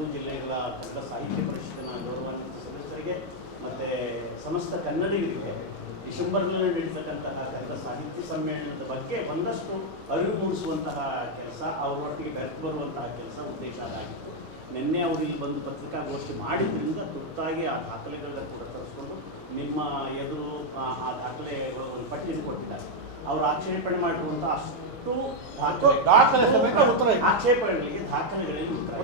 ಎರಡೂ ಜಿಲ್ಲೆಗಳ ಕನ್ನಡ ಸಾಹಿತ್ಯ ಪರಿಷತ್ತಿನ ಗೌರವಾನ್ವಿತ ಸದಸ್ಯರಿಗೆ ಮತ್ತು ಸಮಸ್ತ ಕನ್ನಡಿಗರಿಗೆ ಡಿಸೆಂಬರ್ನಲ್ಲಿ ನಡೀತಕ್ಕಂತಹ ಕನ್ನಡ ಸಾಹಿತ್ಯ ಸಮ್ಮೇಳನದ ಬಗ್ಗೆ ಒಂದಷ್ಟು ಅರಿವು ಮೂಡಿಸುವಂತಹ ಕೆಲಸ ಅವರೊಟ್ಟಿಗೆ ಬೆರೆತು ಬರುವಂತಹ ಕೆಲಸ ಉದ್ದೇಶ ಅದಾಗಿತ್ತು ನಿನ್ನೆ ಅವರು ಇಲ್ಲಿ ಬಂದು ಪತ್ರಿಕಾಗೋಷ್ಠಿ ಮಾಡಿದ್ರಿಂದ ತುರ್ತಾಗಿ ಆ ದಾಖಲೆಗಳನ್ನ ಕೂಡ ತರಿಸ್ಕೊಂಡು ನಿಮ್ಮ ಎದುರು ಆ- ದಾಖಲೆ ದಾಖಲೆಗಳು ಒಂದು ಪಟ್ಟಿಯನ್ನು ಕೊಟ್ಟಿದ್ದಾರೆ ಅವರು ಆಕ್ಷೇಪಣೆ ಮಾಡಿರುವಂತಹ ಅಷ್ಟು ದಾಖಲೆ. ಆಕ್ಷೇಪಗಳಿಗೆ ದಾಖಲೆಗಳಲ್ಲಿ ಉತ್ತರ.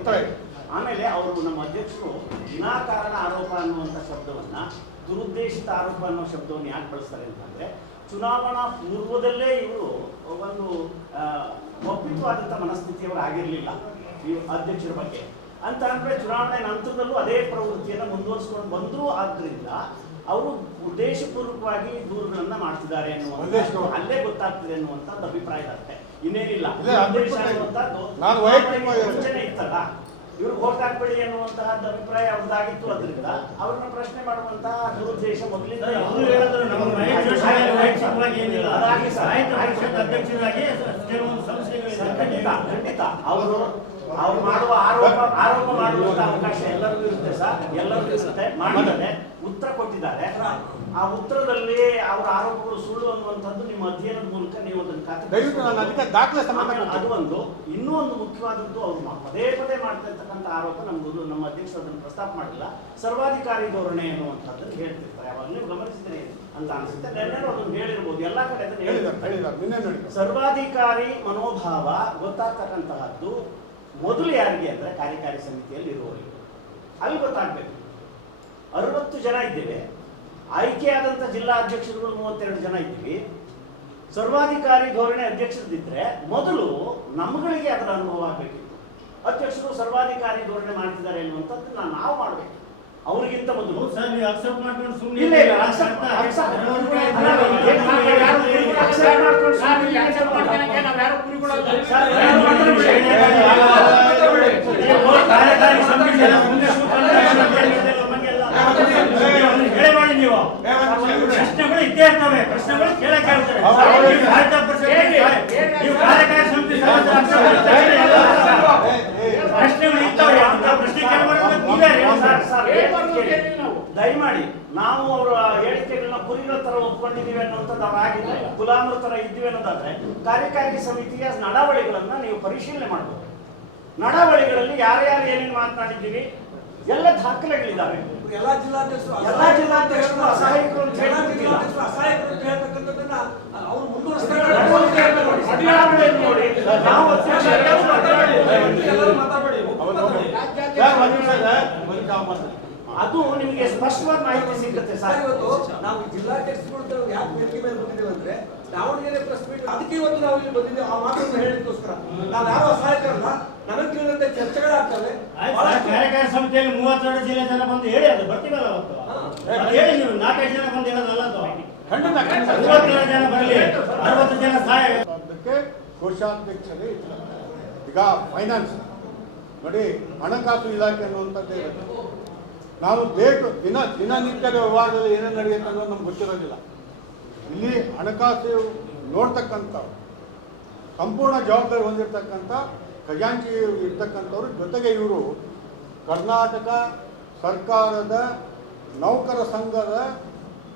ಆಮೇಲೆ ಅವರು ನಮ್ಮ ಅಧ್ಯಕ್ಷರು ವಿನಾಕಾರಣ ಆರೋಪ ಅನ್ನುವಂಥ ಶಬ್ದವನ್ನ ದುರುದ್ದೇಶಿತ ಆರೋಪ ಅನ್ನೋ ಶಬ್ದವನ್ನು ಯಾಕೆ ಬಳಸ್ತಾರೆ ಅಂತಂದ್ರೆ ಚುನಾವಣಾ ಪೂರ್ವದಲ್ಲೇ ಇವರು ಒಂದು ಒಪ್ಪಿತವಾದಂಥ ಮನಸ್ಥಿತಿಯವರು ಆಗಿರಲಿಲ್ಲ ಈ ಅಧ್ಯಕ್ಷರ ಬಗ್ಗೆ. ಅಂತ ಅಂದ್ರೆ ಚುನಾವಣೆ ನಂತರದಲ್ಲೂ ಅದೇ ಪ್ರವೃತ್ತಿಯನ್ನು ಮುಂದುವರಿಸ್ಕೊಂಡು ಬಂದ್ರು. ಆದ್ದರಿಂದ ಅವರು ಉದ್ದೇಶಪೂರ್ವಕವಾಗಿ ದೂರುಗಳನ್ನ ಮಾಡ್ತಿದ್ದಾರೆ ಅನ್ನುವಂಥ. ಅಲ್ಲೇ ಗೊತ್ತಾಗ್ತದೆ ಅನ್ನುವಂಥದ್ದು ಅಭಿಪ್ರಾಯ ಇರುತ್ತೆ ಇನ್ನೇನಿಲ್ಲ ಇತ್ತಲ್ಲ. ಇವ್ರು ವೋಟ್ ಹಾಕ್ಬೇಡಿ ಅನ್ನುವಂತಹ ಅಭಿಪ್ರಾಯ ಅವ್ರದ್ದಾಗಿತ್ತು ಅದರಿಂದ ಅವ್ರನ್ನ ಪ್ರಶ್ನೆ ಮಾಡುವಂತಹ ದುರುದ್ದೇಶ ಮೊದಲಿಂದ ಖಂಡಿತ ಖಂಡಿತ. ಅವರು ಅವ್ರು ಮಾಡುವ ಆರೋಪ ಆರೋಪ ಮಾಡುವಂತ ಅವಕಾಶ ಎಲ್ಲರಿಗೂ ಇರುತ್ತೆ ಸರ್. ಎಲ್ಲರಿಗೂ ಇರುತ್ತೆ. ಮಾಡಿದ್ದಾರೆ. ಉತ್ತರ ಕೊಟ್ಟಿದ್ದಾರೆ. ಆ ಉತ್ತರದಲ್ಲಿ ಅವರ ಆರೋಪಗಳು ಸುಳ್ಳು ಅನ್ನುವಂಥದ್ದು ನಿಮ್ಮ ಅಧ್ಯಯನದ ಮೂಲಕ ನೀವು ಅದನ್ನು ದಾಖಲೆ ಅದು ಒಂದು. ಇನ್ನೂ ಒಂದು ಮುಖ್ಯವಾದದ್ದು ಅವರು ಪದೇ ಪದೇ ಮಾಡ್ತಾ ಇರ್ತಕ್ಕಂಥ ಆರೋಪ ನಮ್ದು ನಮ್ಮ ಅಧ್ಯಕ್ಷರು ಅದನ್ನು ಪ್ರಸ್ತಾಪ ಮಾಡಿಲ್ಲ. ಸರ್ವಾಧಿಕಾರಿ ಧೋರಣೆ ಅನ್ನುವಂಥದ್ದನ್ನು ಹೇಳ್ತಿರ್ತಾರೆ. ಅವಾಗ ನೀವು ಗಮನಿಸಿದ್ರೆ ಅಂತ ಅನಿಸುತ್ತೆ. ಎಲ್ಲರೂ ಅದನ್ನು ಹೇಳಿರ್ಬೋದು. ಎಲ್ಲ ಕಡೆ ಅದನ್ನು ಹೇಳಿದ್ದಾರೆ ಸರ್ವಾಧಿಕಾರಿ ಮನೋಭಾವ ಗೊತ್ತಾಗ್ತಕ್ಕಂತಹದ್ದು ಮೊದಲು ಯಾರಿಗೆ ಅಂದ್ರೆ ಕಾರ್ಯಕಾರಿ ಸಮಿತಿಯಲ್ಲಿ ಇರುವವರಿಗೆ. ಅಲ್ಲಿ ಗೊತ್ತಾಗ್ಬೇಕು. ಅರವತ್ತು ಜನ ಇದ್ದೇವೆ. ಆಯ್ಕೆಯಾದಂಥ ಜಿಲ್ಲಾ ಅಧ್ಯಕ್ಷರುಗಳು ಮೂವತ್ತೆರಡು ಜನ ಇದ್ದೀವಿ ಸರ್ವಾಧಿಕಾರಿ ಧೋರಣೆ ಅಧ್ಯಕ್ಷರದಿದ್ರೆ ಮೊದಲು ನಮ್ಗಳಿಗೆ ಅದರ ಅನುಭವ ಆಗಬೇಕಿತ್ತು ಅಧ್ಯಕ್ಷರು ಸರ್ವಾಧಿಕಾರಿ ಧೋರಣೆ ಮಾಡ್ತಿದ್ದಾರೆ ಅನ್ನುವಂಥದ್ದನ್ನ ನಾವು ಮಾಡಬೇಕು ಅವರಿಗಿಂತ ಮೊದಲು ಅಕ್ಸೆಪ್ಟ್ ಮಾಡ್ಕೊಂಡು ಸುಮ್ಮನೆ ಕಾರ್ಯಕಾರಿ ಸಮಿತಿ ನೀವು ಪ್ರಶ್ನೆಗಳು ಇದ್ದೇ ಇರ್ತವೆ. ಪ್ರಶ್ನೆಗಳು ಕೇಳಕ್ಕೆ ಹೌದು. ನೀವು ಕಾರ್ಯಕಾರಿ ಸಮಿತಿ ಪ್ರಶ್ನೆಗಳು ಇರ್ತವೆ. ಅಂತ ಪ್ರಶ್ನೆ ಕೇಳಬಾರ್ದು ನೀವೇ ದಯಮಾಡಿ ನಾವು ಅವರ ಹೇಳಿಕೆಗಳನ್ನ ಕುರಿಗಳ ತರ ಒಪ್ಕೊಂಡಿದೀವಿ ಅನ್ನುವಂಥದ್ದು ಆಗಿದೆ ಗುಲಾಮರ ತರ ಇದ್ದೀವಿ ಅನ್ನೋದಾದ್ರೆ ಕಾರ್ಯಕಾರಿ ಸಮಿತಿಯ ನಡವಳಿಗಳನ್ನ ನೀವು ಪರಿಶೀಲನೆ ಮಾಡಬಹುದು ನಡವಳಿಗಳಲ್ಲಿ ಯಾರ್ಯಾರು ಏನೇನು ಮಾತನಾಡಿದ್ದೀವಿ? ಎಲ್ಲ ದಾಖಲೆಗಳಿದ್ದಾವೆ. ಎಲ್ಲಾ ಜಿಲ್ಲಾಧ್ಯಕ್ಷರು ಎಲ್ಲಾ ಜಿಲ್ಲಾಧ್ಯಕ್ಷರು ಅಸಹಾಯಕರು ಅಂತ. ಜಿಲ್ಲಾಧ್ಯಕ್ಷರು ಅಸಹಾಯಕರು ಅಂತ ಹೇಳ್ತಕ್ಕಂಥದ್ದನ್ನ ಅವ್ರು ಮುಂದುವರಿಸ್ತಾರೆ. ನೋಡಿ. ನಾವು ಅಧ್ಯಕ್ಷ ಎಲ್ಲರೂ ಮಾತಾಡಬೇಡಿ ಹೌದು, ಹೌದು. ಮಾತಾಡಿ. ಸರ್, ಒಂದು ನಿಮಿಷ ಸರ್. ಒಂದು ಅದು ನಿಮಗೆ ಸ್ಪಷ್ಟವಾದ ಮಾಹಿತಿ ಸಿಗುತ್ತೆ ಸರ್, ಸರ್ ಇವತ್ತು ನಾವು ಜಿಲ್ಲಾಧ್ಯಕ್ಷರುಗಳು ಯಾಕೆ ವೇದಿಕೆ ಮೇಲೆ ಬಂದಿದ್ದೇವೆ ಅಂದ್ರೆ ದಾವಣಗೆರೆ ಪ್ರೆಸ್ ಮೀಟ್ ಅದಕ್ಕೆ ಇವತ್ತು ನಾವು ಇಲ್ಲಿ ಬಂದಿದ್ದೇವೆ. ಆ ಮಾತನ್ನು ಹೇಳಿದಕ್ಕೋಸ್ಕರ. ನಾವು ಯಾರು ಅಸಹಾಯಕರಲ್ಲ ನನಗೆ ತಿಳಿದಂತೆ ಚರ್ಚೆಗಳಾಗ್ತವೆ. ಕಾರ್ಯಕಾರಿ ಸಮಿತಿಯಲ್ಲಿ ಮೂವತ್ತೆರಡು ಜಿಲ್ಲೆ ಜನ ಬಂದು ಹೇಳಿ ಅದು ಬರ್ತೀವಲ್ಲ ಅವತ್ತು? ಹೇಳಿ ನೀವು ನಾಲ್ಕೈದು ಜನ ಬಂದು ಹೇಳೋದಲ್ಲ ಅದು ಮೂವತ್ತೆರಡು ಜನ ಬರಲಿ ಅರವತ್ತು ಜನ ಸಹಾಯ ಅದಕ್ಕೆ ಕೋಶಾಧ್ಯಕ್ಷರೇ ಇದ್ದಾರೆ. ಈಗ ಫೈನಾನ್ಸ್ ನೋಡಿ ಹಣಕಾಸು ಇಲಾಖೆ ಅನ್ನುವಂಥದ್ದೇ ಇರುತ್ತೆ. ನಾವು ಬೇಕು ದಿನ ದಿನನಿತ್ಯದ ವ್ಯವಹಾರದಲ್ಲಿ ಏನೇನು ನಡೆಯುತ್ತೆ ಅನ್ನೋದು ನಮ್ಗೆ ಗೊತ್ತಿರೋದಿಲ್ಲ. ಇಲ್ಲಿ ಹಣಕಾಸು ನೋಡ್ತಕ್ಕಂಥ ಸಂಪೂರ್ಣ ಜವಾಬ್ದಾರಿ ಹೊಂದಿರತಕ್ಕಂಥ ಖಜಾಂಚಿ ಇರ್ತಕ್ಕಂಥವ್ರು ಜೊತೆಗೆ ಇವರು ಕರ್ನಾಟಕ ಸರ್ಕಾರದ ನೌಕರ ಸಂಘದ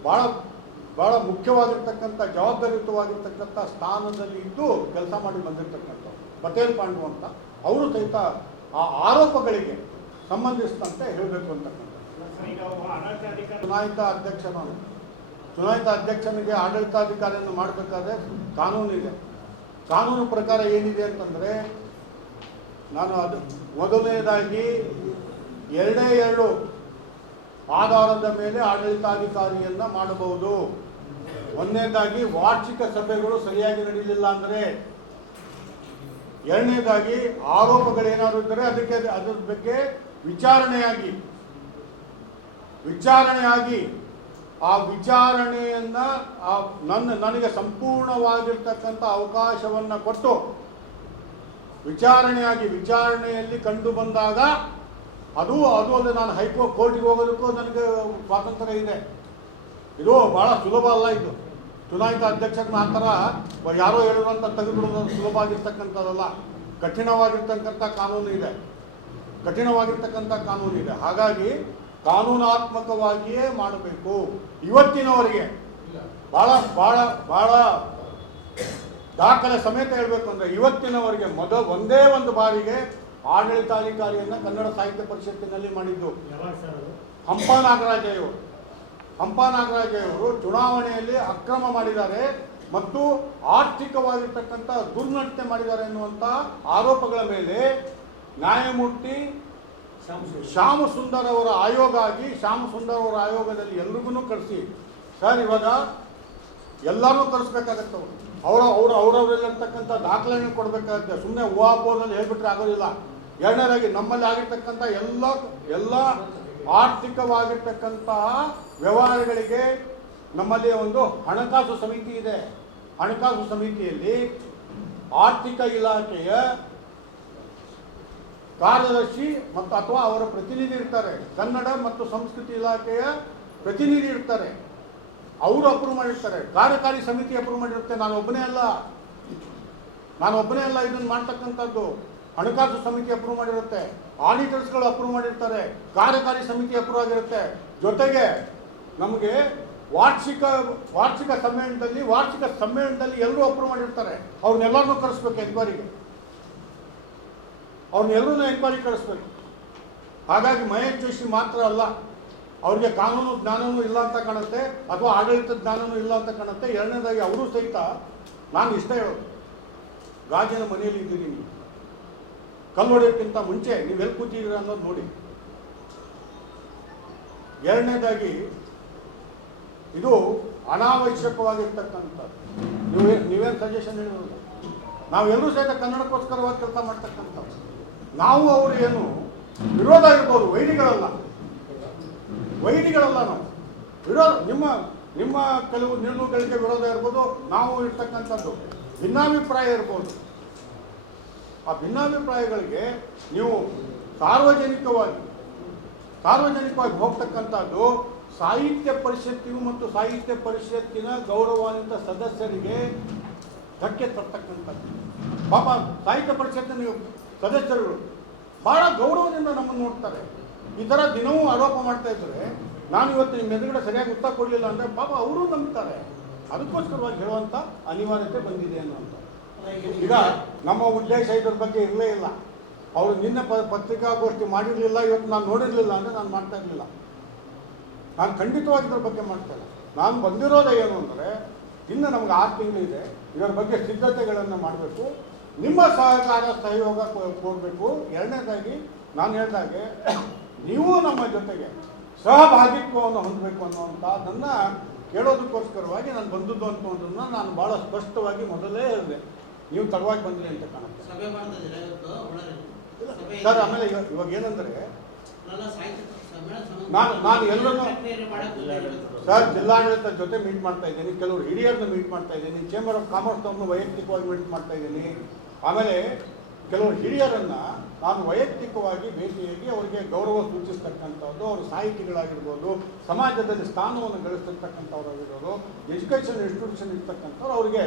ಭಾಳ ಭಾಳ ಮುಖ್ಯವಾಗಿರ್ತಕ್ಕಂಥ, ಜವಾಬ್ದಾರಿಯುತವಾಗಿರ್ತಕ್ಕಂಥ ಸ್ಥಾನದಲ್ಲಿ ಇದ್ದು ಕೆಲಸ ಮಾಡಿ ಬಂದಿರತಕ್ಕಂಥವ್ರು. ಪಟೇಲ್ ಪಾಂಡು ಅಂತ. ಅವರು ಸಹಿತ ಆ ಆರೋಪಗಳಿಗೆ ಸಂಬಂಧಿಸಿದಂತೆ ಹೇಳಬೇಕು ಅಂತಕ್ಕಂಥ ಚುನಾಯಿತ ಅಧ್ಯಕ್ಷನು, ಚುನಾಯಿತ ಅಧ್ಯಕ್ಷನಿಗೆ ಆಡಳಿತಾಧಿಕಾರಿಯನ್ನು ಮಾಡಬೇಕಾದ್ರೆ ಕಾನೂನಿದೆ. ಕಾನೂನು ಪ್ರಕಾರ ಏನಿದೆ ಅಂತಂದರೆ ನಾನು ಅದು ಮೊದಲನೇದಾಗಿ ಎರಡೇ ಎರಡು ಆಧಾರದ ಮೇಲೆ ಆಡಳಿತಾಧಿಕಾರಿಯನ್ನು ಮಾಡಬಹುದು. ಒಂದನೇದಾಗಿ ವಾರ್ಷಿಕ ಸಭೆಗಳು ಸರಿಯಾಗಿ ನಡೀಲಿಲ್ಲ ಅಂದರೆ, ಎರಡನೇದಾಗಿ ಆರೋಪಗಳೇನಾದ್ರು ಇದ್ದರೆ ಅದಕ್ಕೆ ಅದ್ರ ಬಗ್ಗೆ ವಿಚಾರಣೆಯಾಗಿ ವಿಚಾರಣೆಯಾಗಿ ಆ ವಿಚಾರಣೆಯನ್ನ ನನ್ನ, ನನಗೆ ಸಂಪೂರ್ಣವಾಗಿರ್ತಕ್ಕಂಥ ಅವಕಾಶವನ್ನು ಕೊಟ್ಟು ವಿಚಾರಣೆಯಾಗಿ ವಿಚಾರಣೆಯಲ್ಲಿ ಕಂಡು ಬಂದಾಗ ಅದು ಅದು ಅಲ್ಲದೆ ನಾನು ಹೈಕೋ ಕೋರ್ಟಿಗೆ ಹೋಗೋದಕ್ಕೂ ನನಗೆ ಸ್ವಾತಂತ್ರ್ಯ ಇದೆ. ಇದು ಭಾಳ ಸುಲಭ ಅಲ್ಲ ಇದು. ಚುನಾಯಿತ ಅಧ್ಯಕ್ಷರನ್ನ ಆ ಥರ ಯಾರೋ ಹೇಳುವಂಥ ತೆಗೆದುಬಿಡೋದು ಸುಲಭ ಆಗಿರ್ತಕ್ಕಂಥದ್ದಲ್ಲ. ಕಠಿಣವಾಗಿರ್ತಕ್ಕಂಥ ಕಾನೂನು ಇದೆ. ಕಠಿಣವಾಗಿರ್ತಕ್ಕಂಥ ಕಾನೂನು ಇದೆ. ಹಾಗಾಗಿ ಕಾನೂನಾತ್ಮಕವಾಗಿಯೇ ಮಾಡಬೇಕು. ಇವತ್ತಿನವರಿಗೆ ಭಾಳ ಭಾಳ ಭಾಳ ದಾಖಲೆ ಸಮೇತ ಹೇಳಬೇಕು ಅಂದರೆ ಇವತ್ತಿನವರೆಗೆ ಮೊದ ಒಂದೇ ಒಂದು ಬಾರಿಗೆ ಆಡಳಿತಾಧಿಕಾರಿಯನ್ನು ಕನ್ನಡ ಸಾಹಿತ್ಯ ಪರಿಷತ್ತಿನಲ್ಲಿ ಮಾಡಿದ್ದು. ಹಂಪ ನಾಗರಾಜಯ್ಯವರು. ಹಂಪ ನಾಗರಾಜಯ್ಯವರು ಚುನಾವಣೆಯಲ್ಲಿ ಅಕ್ರಮ ಮಾಡಿದ್ದಾರೆ ಮತ್ತು ಆರ್ಥಿಕವಾಗಿರ್ತಕ್ಕಂಥ ದುರ್ನಟನೆ ಮಾಡಿದ್ದಾರೆ ಎನ್ನುವಂಥ ಆರೋಪಗಳ ಮೇಲೆ ನ್ಯಾಯಮೂರ್ತಿ ಶ್ಯಾಮ ಸುಂದರ್ ಅವರ ಆಯೋಗ ಆಗಿ ಶ್ಯಾಮ ಸುಂದರ್ ಅವರ ಆಯೋಗದಲ್ಲಿ ಎಲ್ರಿಗೂ ಕರೆಸಿ ಸರ್ ಇವಾಗ ಎಲ್ಲರೂ ಕಳಿಸ್ಬೇಕಾಗತ್ತೆ ಅವರು ಅವರ ಅವರು ಅವರವರಲ್ಲಿರ್ತಕ್ಕಂಥ ದಾಖಲೆಯನ್ನು ಕೊಡಬೇಕಾಗುತ್ತೆ. ಸುಮ್ಮನೆ ಹೂವಾಪೋದಲ್ಲಿ ಹೇಳ್ಬಿಟ್ರೆ ಆಗೋದಿಲ್ಲ. ಎರಡನೇದಾಗಿ ನಮ್ಮಲ್ಲಿ ಆಗಿರ್ತಕ್ಕಂಥ ಎಲ್ಲ ಎಲ್ಲ ಆರ್ಥಿಕವಾಗಿರ್ತಕ್ಕಂತಹ ವ್ಯವಹಾರಗಳಿಗೆ ನಮ್ಮಲ್ಲಿ ಒಂದು ಹಣಕಾಸು ಸಮಿತಿ ಇದೆ. ಹಣಕಾಸು ಸಮಿತಿಯಲ್ಲಿ ಆರ್ಥಿಕ ಇಲಾಖೆಯ ಕಾರ್ಯದರ್ಶಿ ಮತ್ತು ಅಥವಾ ಅವರ ಪ್ರತಿನಿಧಿ ಇರ್ತಾರೆ. ಕನ್ನಡ ಮತ್ತು ಸಂಸ್ಕೃತಿ ಇಲಾಖೆಯ ಪ್ರತಿನಿಧಿ ಇರ್ತಾರೆ. ಅವರು ಅಪ್ರೂವ್ ಮಾಡಿರ್ತಾರೆ. ಕಾರ್ಯಕಾರಿ ಸಮಿತಿ ಅಪ್ರೂವ್ ಮಾಡಿರುತ್ತೆ. ನಾನು ಒಬ್ಬನೇ ಅಲ್ಲ. ನಾನು ಒಬ್ಬನೇ ಅಲ್ಲ. ಇದನ್ನು ಮಾಡ್ತಕ್ಕಂಥದ್ದು. ಹಣಕಾಸು ಸಮಿತಿ ಅಪ್ರೂವ್ ಮಾಡಿರುತ್ತೆ. ಆಡಿಟರ್ಸ್ಗಳು ಅಪ್ರೂವ್ ಮಾಡಿರ್ತಾರೆ. ಕಾರ್ಯಕಾರಿ ಸಮಿತಿ ಅಪ್ರೂವ್ ಆಗಿರುತ್ತೆ. ಜೊತೆಗೆ ನಮಗೆ ವಾರ್ಷಿಕ ವಾರ್ಷಿಕ ಸಮ್ಮೇಳನದಲ್ಲಿ ವಾರ್ಷಿಕ ಸಮ್ಮೇಳನದಲ್ಲಿ ಎಲ್ಲರೂ ಅಪ್ರೂವ್ ಮಾಡಿರ್ತಾರೆ. ಅವ್ರನ್ನೆಲ್ಲರನ್ನೂ ಕರೆಸ್ಬೇಕು ಎನ್ಕ್ವೈರಿಗೆ ಅವ್ರನ್ನೆಲ್ಲರೂ ಎನ್ಕ್ವೈರಿ ಕಳಿಸ್ಬೇಕು ಹಾಗಾಗಿ ಮಹೇಶ್ ಜೋಶಿ ಮಾತ್ರ ಅಲ್ಲ. ಅವ್ರಿಗೆ ಕಾನೂನು ಜ್ಞಾನವೂ ಇಲ್ಲ ಅಂತ ಕಾಣುತ್ತೆ, ಅಥವಾ ಆಡಳಿತ ಜ್ಞಾನವೂ ಇಲ್ಲ ಅಂತ ಕಾಣುತ್ತೆ. ಎರಡನೇದಾಗಿ ಅವರು ಸಹಿತ ನಾನು ಇಷ್ಟ ಹೇಳೋದು. ಗಾಜಿನ ಮನೆಯಲ್ಲಿ ಇದ್ದೀರಿ ನೀವು. ಕಲ್ಲೊಡೆಯೋಕ್ಕಿಂತ ಮುಂಚೆ ನೀವು ಎಲ್ಲಿ ಕೂತಿದ್ದೀರ ಅನ್ನೋದು ನೋಡಿ. ಎರಡನೇದಾಗಿ ಇದು ಅನಾವಶ್ಯಕವಾಗಿರ್ತಕ್ಕಂಥದ್ದು. ನೀವೇ ನೀವೇನು ಸಜೆಷನ್ ಹೇಳಿರೋದು? ನಾವೆಲ್ಲರೂ ಸಹಿತ ಕನ್ನಡಕ್ಕೋಸ್ಕರವಾಗಿ ಕೆಲಸ ಮಾಡ್ತಕ್ಕಂಥದ್ದು. ನಾವು ಅವರು ಏನು ವಿರೋಧ ಇರ್ಬೋದು, ವೈರಿಗಳಲ್ಲ. ವೈರಿಗಳಲ್ಲ ನಾವು. ವಿರೋಧ, ನಿಮ್ಮ ನಿಮ್ಮ ಕೆಲವು ನಿಲುವುಗಳಿಗೆ ವಿರೋಧ ಇರ್ಬೋದು, ನಾವು ಇರ್ತಕ್ಕಂಥದ್ದು. ಭಿನ್ನಾಭಿಪ್ರಾಯ ಇರ್ಬೋದು. ಆ ಭಿನ್ನಾಭಿಪ್ರಾಯಗಳಿಗೆ ನೀವು ಸಾರ್ವಜನಿಕವಾಗಿ ಸಾರ್ವಜನಿಕವಾಗಿ ಹೋಗ್ತಕ್ಕಂಥದ್ದು ಸಾಹಿತ್ಯ ಪರಿಷತ್ತಿಗೂ ಮತ್ತು ಸಾಹಿತ್ಯ ಪರಿಷತ್ತಿನ ಗೌರವಾನ್ವಿತ ಸದಸ್ಯರಿಗೆ ಧಕ್ಕೆ ತರ್ತಕ್ಕಂಥದ್ದು. ಪಾಪ ಸಾಹಿತ್ಯ ಪರಿಷತ್ತಿನ ಸದಸ್ಯರುಗಳು ಬಹಳ ಗೌರವದಿಂದ ನಮ್ಮನ್ನು ನೋಡ್ತಾರೆ. ಈ ಥರ ದಿನವೂ ಆರೋಪ ಮಾಡ್ತಾ ಇದ್ರೆ ನಾನು ಇವತ್ತು ನಿಮ್ಮ ಎದುರುಗಡೆ ಸರಿಯಾಗಿ ಉತ್ತರ ಕೊಡಲಿಲ್ಲ ಅಂದರೆ ಪಾಪ ಅವರು ನಂಬ್ತಾರೆ. ಅದಕ್ಕೋಸ್ಕರವಾಗಿ ಹೇಳುವಂಥ ಅನಿವಾರ್ಯತೆ ಬಂದಿದೆ ಅನ್ನುವಂಥ ಈಗ ನಮ್ಮ ಉದ್ದೇಶ ಇದ್ರ ಬಗ್ಗೆ ಇರಲೇ ಇಲ್ಲ. ಅವರು ನಿನ್ನೆ ಪ ಪತ್ರಿಕಾಗೋಷ್ಠಿ ಮಾಡಿರಲಿಲ್ಲ, ಇವತ್ತು ನಾನು ನೋಡಿರಲಿಲ್ಲ ಅಂದರೆ ನಾನು ಮಾಡ್ತಾ ಇರಲಿಲ್ಲ. ನಾನು ಖಂಡಿತವಾಗಿ ಇದ್ರ ಬಗ್ಗೆ ಮಾಡ್ತಾ ನಾನು ಬಂದಿರೋದೇ ಏನು ಅಂದರೆ, ಇನ್ನು ನಮ್ಗೆ ಆರು ತಿಂಗಳಿದೆ ಇದರ ಬಗ್ಗೆ ಸಿದ್ಧತೆಗಳನ್ನು ಮಾಡಬೇಕು. ನಿಮ್ಮ ಸಹಕಾರ, ಸಹಯೋಗ ಕೊಡಬೇಕು. ಎರಡನೇದಾಗಿ, ನಾನು ಹೇಳ್ದಾಗೆ ನೀವು ನಮ್ಮ ಜೊತೆಗೆ ಸಹಭಾಗಿತ್ವವನ್ನು ಹೊಂದಬೇಕು ಅನ್ನುವಂಥದ್ದನ್ನು ಕೇಳೋದಕ್ಕೋಸ್ಕರವಾಗಿ ನಾನು ಬಂದದ್ದು ಅನ್ನೋದನ್ನು ನಾನು ಭಾಳ ಸ್ಪಷ್ಟವಾಗಿ ಮೊದಲೇ ಹೇಳಿದೆ. ನೀವು ತಡವಾಗಿ ಬಂದಿರಿ ಅಂತ ಕಾಣುತ್ತೆ. ಸರ್ ಆಮೇಲೆ ಇವಾಗ ಇವಾಗ ಏನಂದರೆ ನಾನು- ನಾನು ಎಲ್ಲರೂ. ಸರ್ ಜಿಲ್ಲಾಡಳಿತ ಜೊತೆ ಮೀಟ್ ಮಾಡ್ತಾ ಇದ್ದೀನಿ ಕೆಲವರು ಹಿರಿಯರನ್ನ ಮೀಟ್ ಮಾಡ್ತಾ ಇದ್ದೀನಿ ಚೇಂಬರ್ ಆಫ್ ಕಾಮರ್ಸ್ನವ್ರನ್ನ ವೈಯಕ್ತಿಕವಾಗಿ ಮೀಟ್ ಮಾಡ್ತಾ ಇದ್ದೀನಿ. ಆಮೇಲೆ ಕೆಲವರು ಹಿರಿಯರನ್ನ ನಾನು ವೈಯಕ್ತಿಕವಾಗಿ ಭೇಟಿಯಾಗಿ ಅವರಿಗೆ ಗೌರವ ಸೂಚಿಸ್ತಕ್ಕಂಥದ್ದು, ಅವರು ಸಾಹಿತಿಗಳಾಗಿರ್ಬೋದು, ಸಮಾಜದಲ್ಲಿ ಸ್ಥಾನವನ್ನು ಗಳಿಸ್ತಿರ್ತಕ್ಕಂಥವ್ರಾಗಿರ್ಬೋದು ಎಜುಕೇಷನ್ ಇನ್ಸ್ಟಿಟ್ಯೂಷನ್ ಇರ್ತಕ್ಕಂಥವ್ರು ಅವರಿಗೆ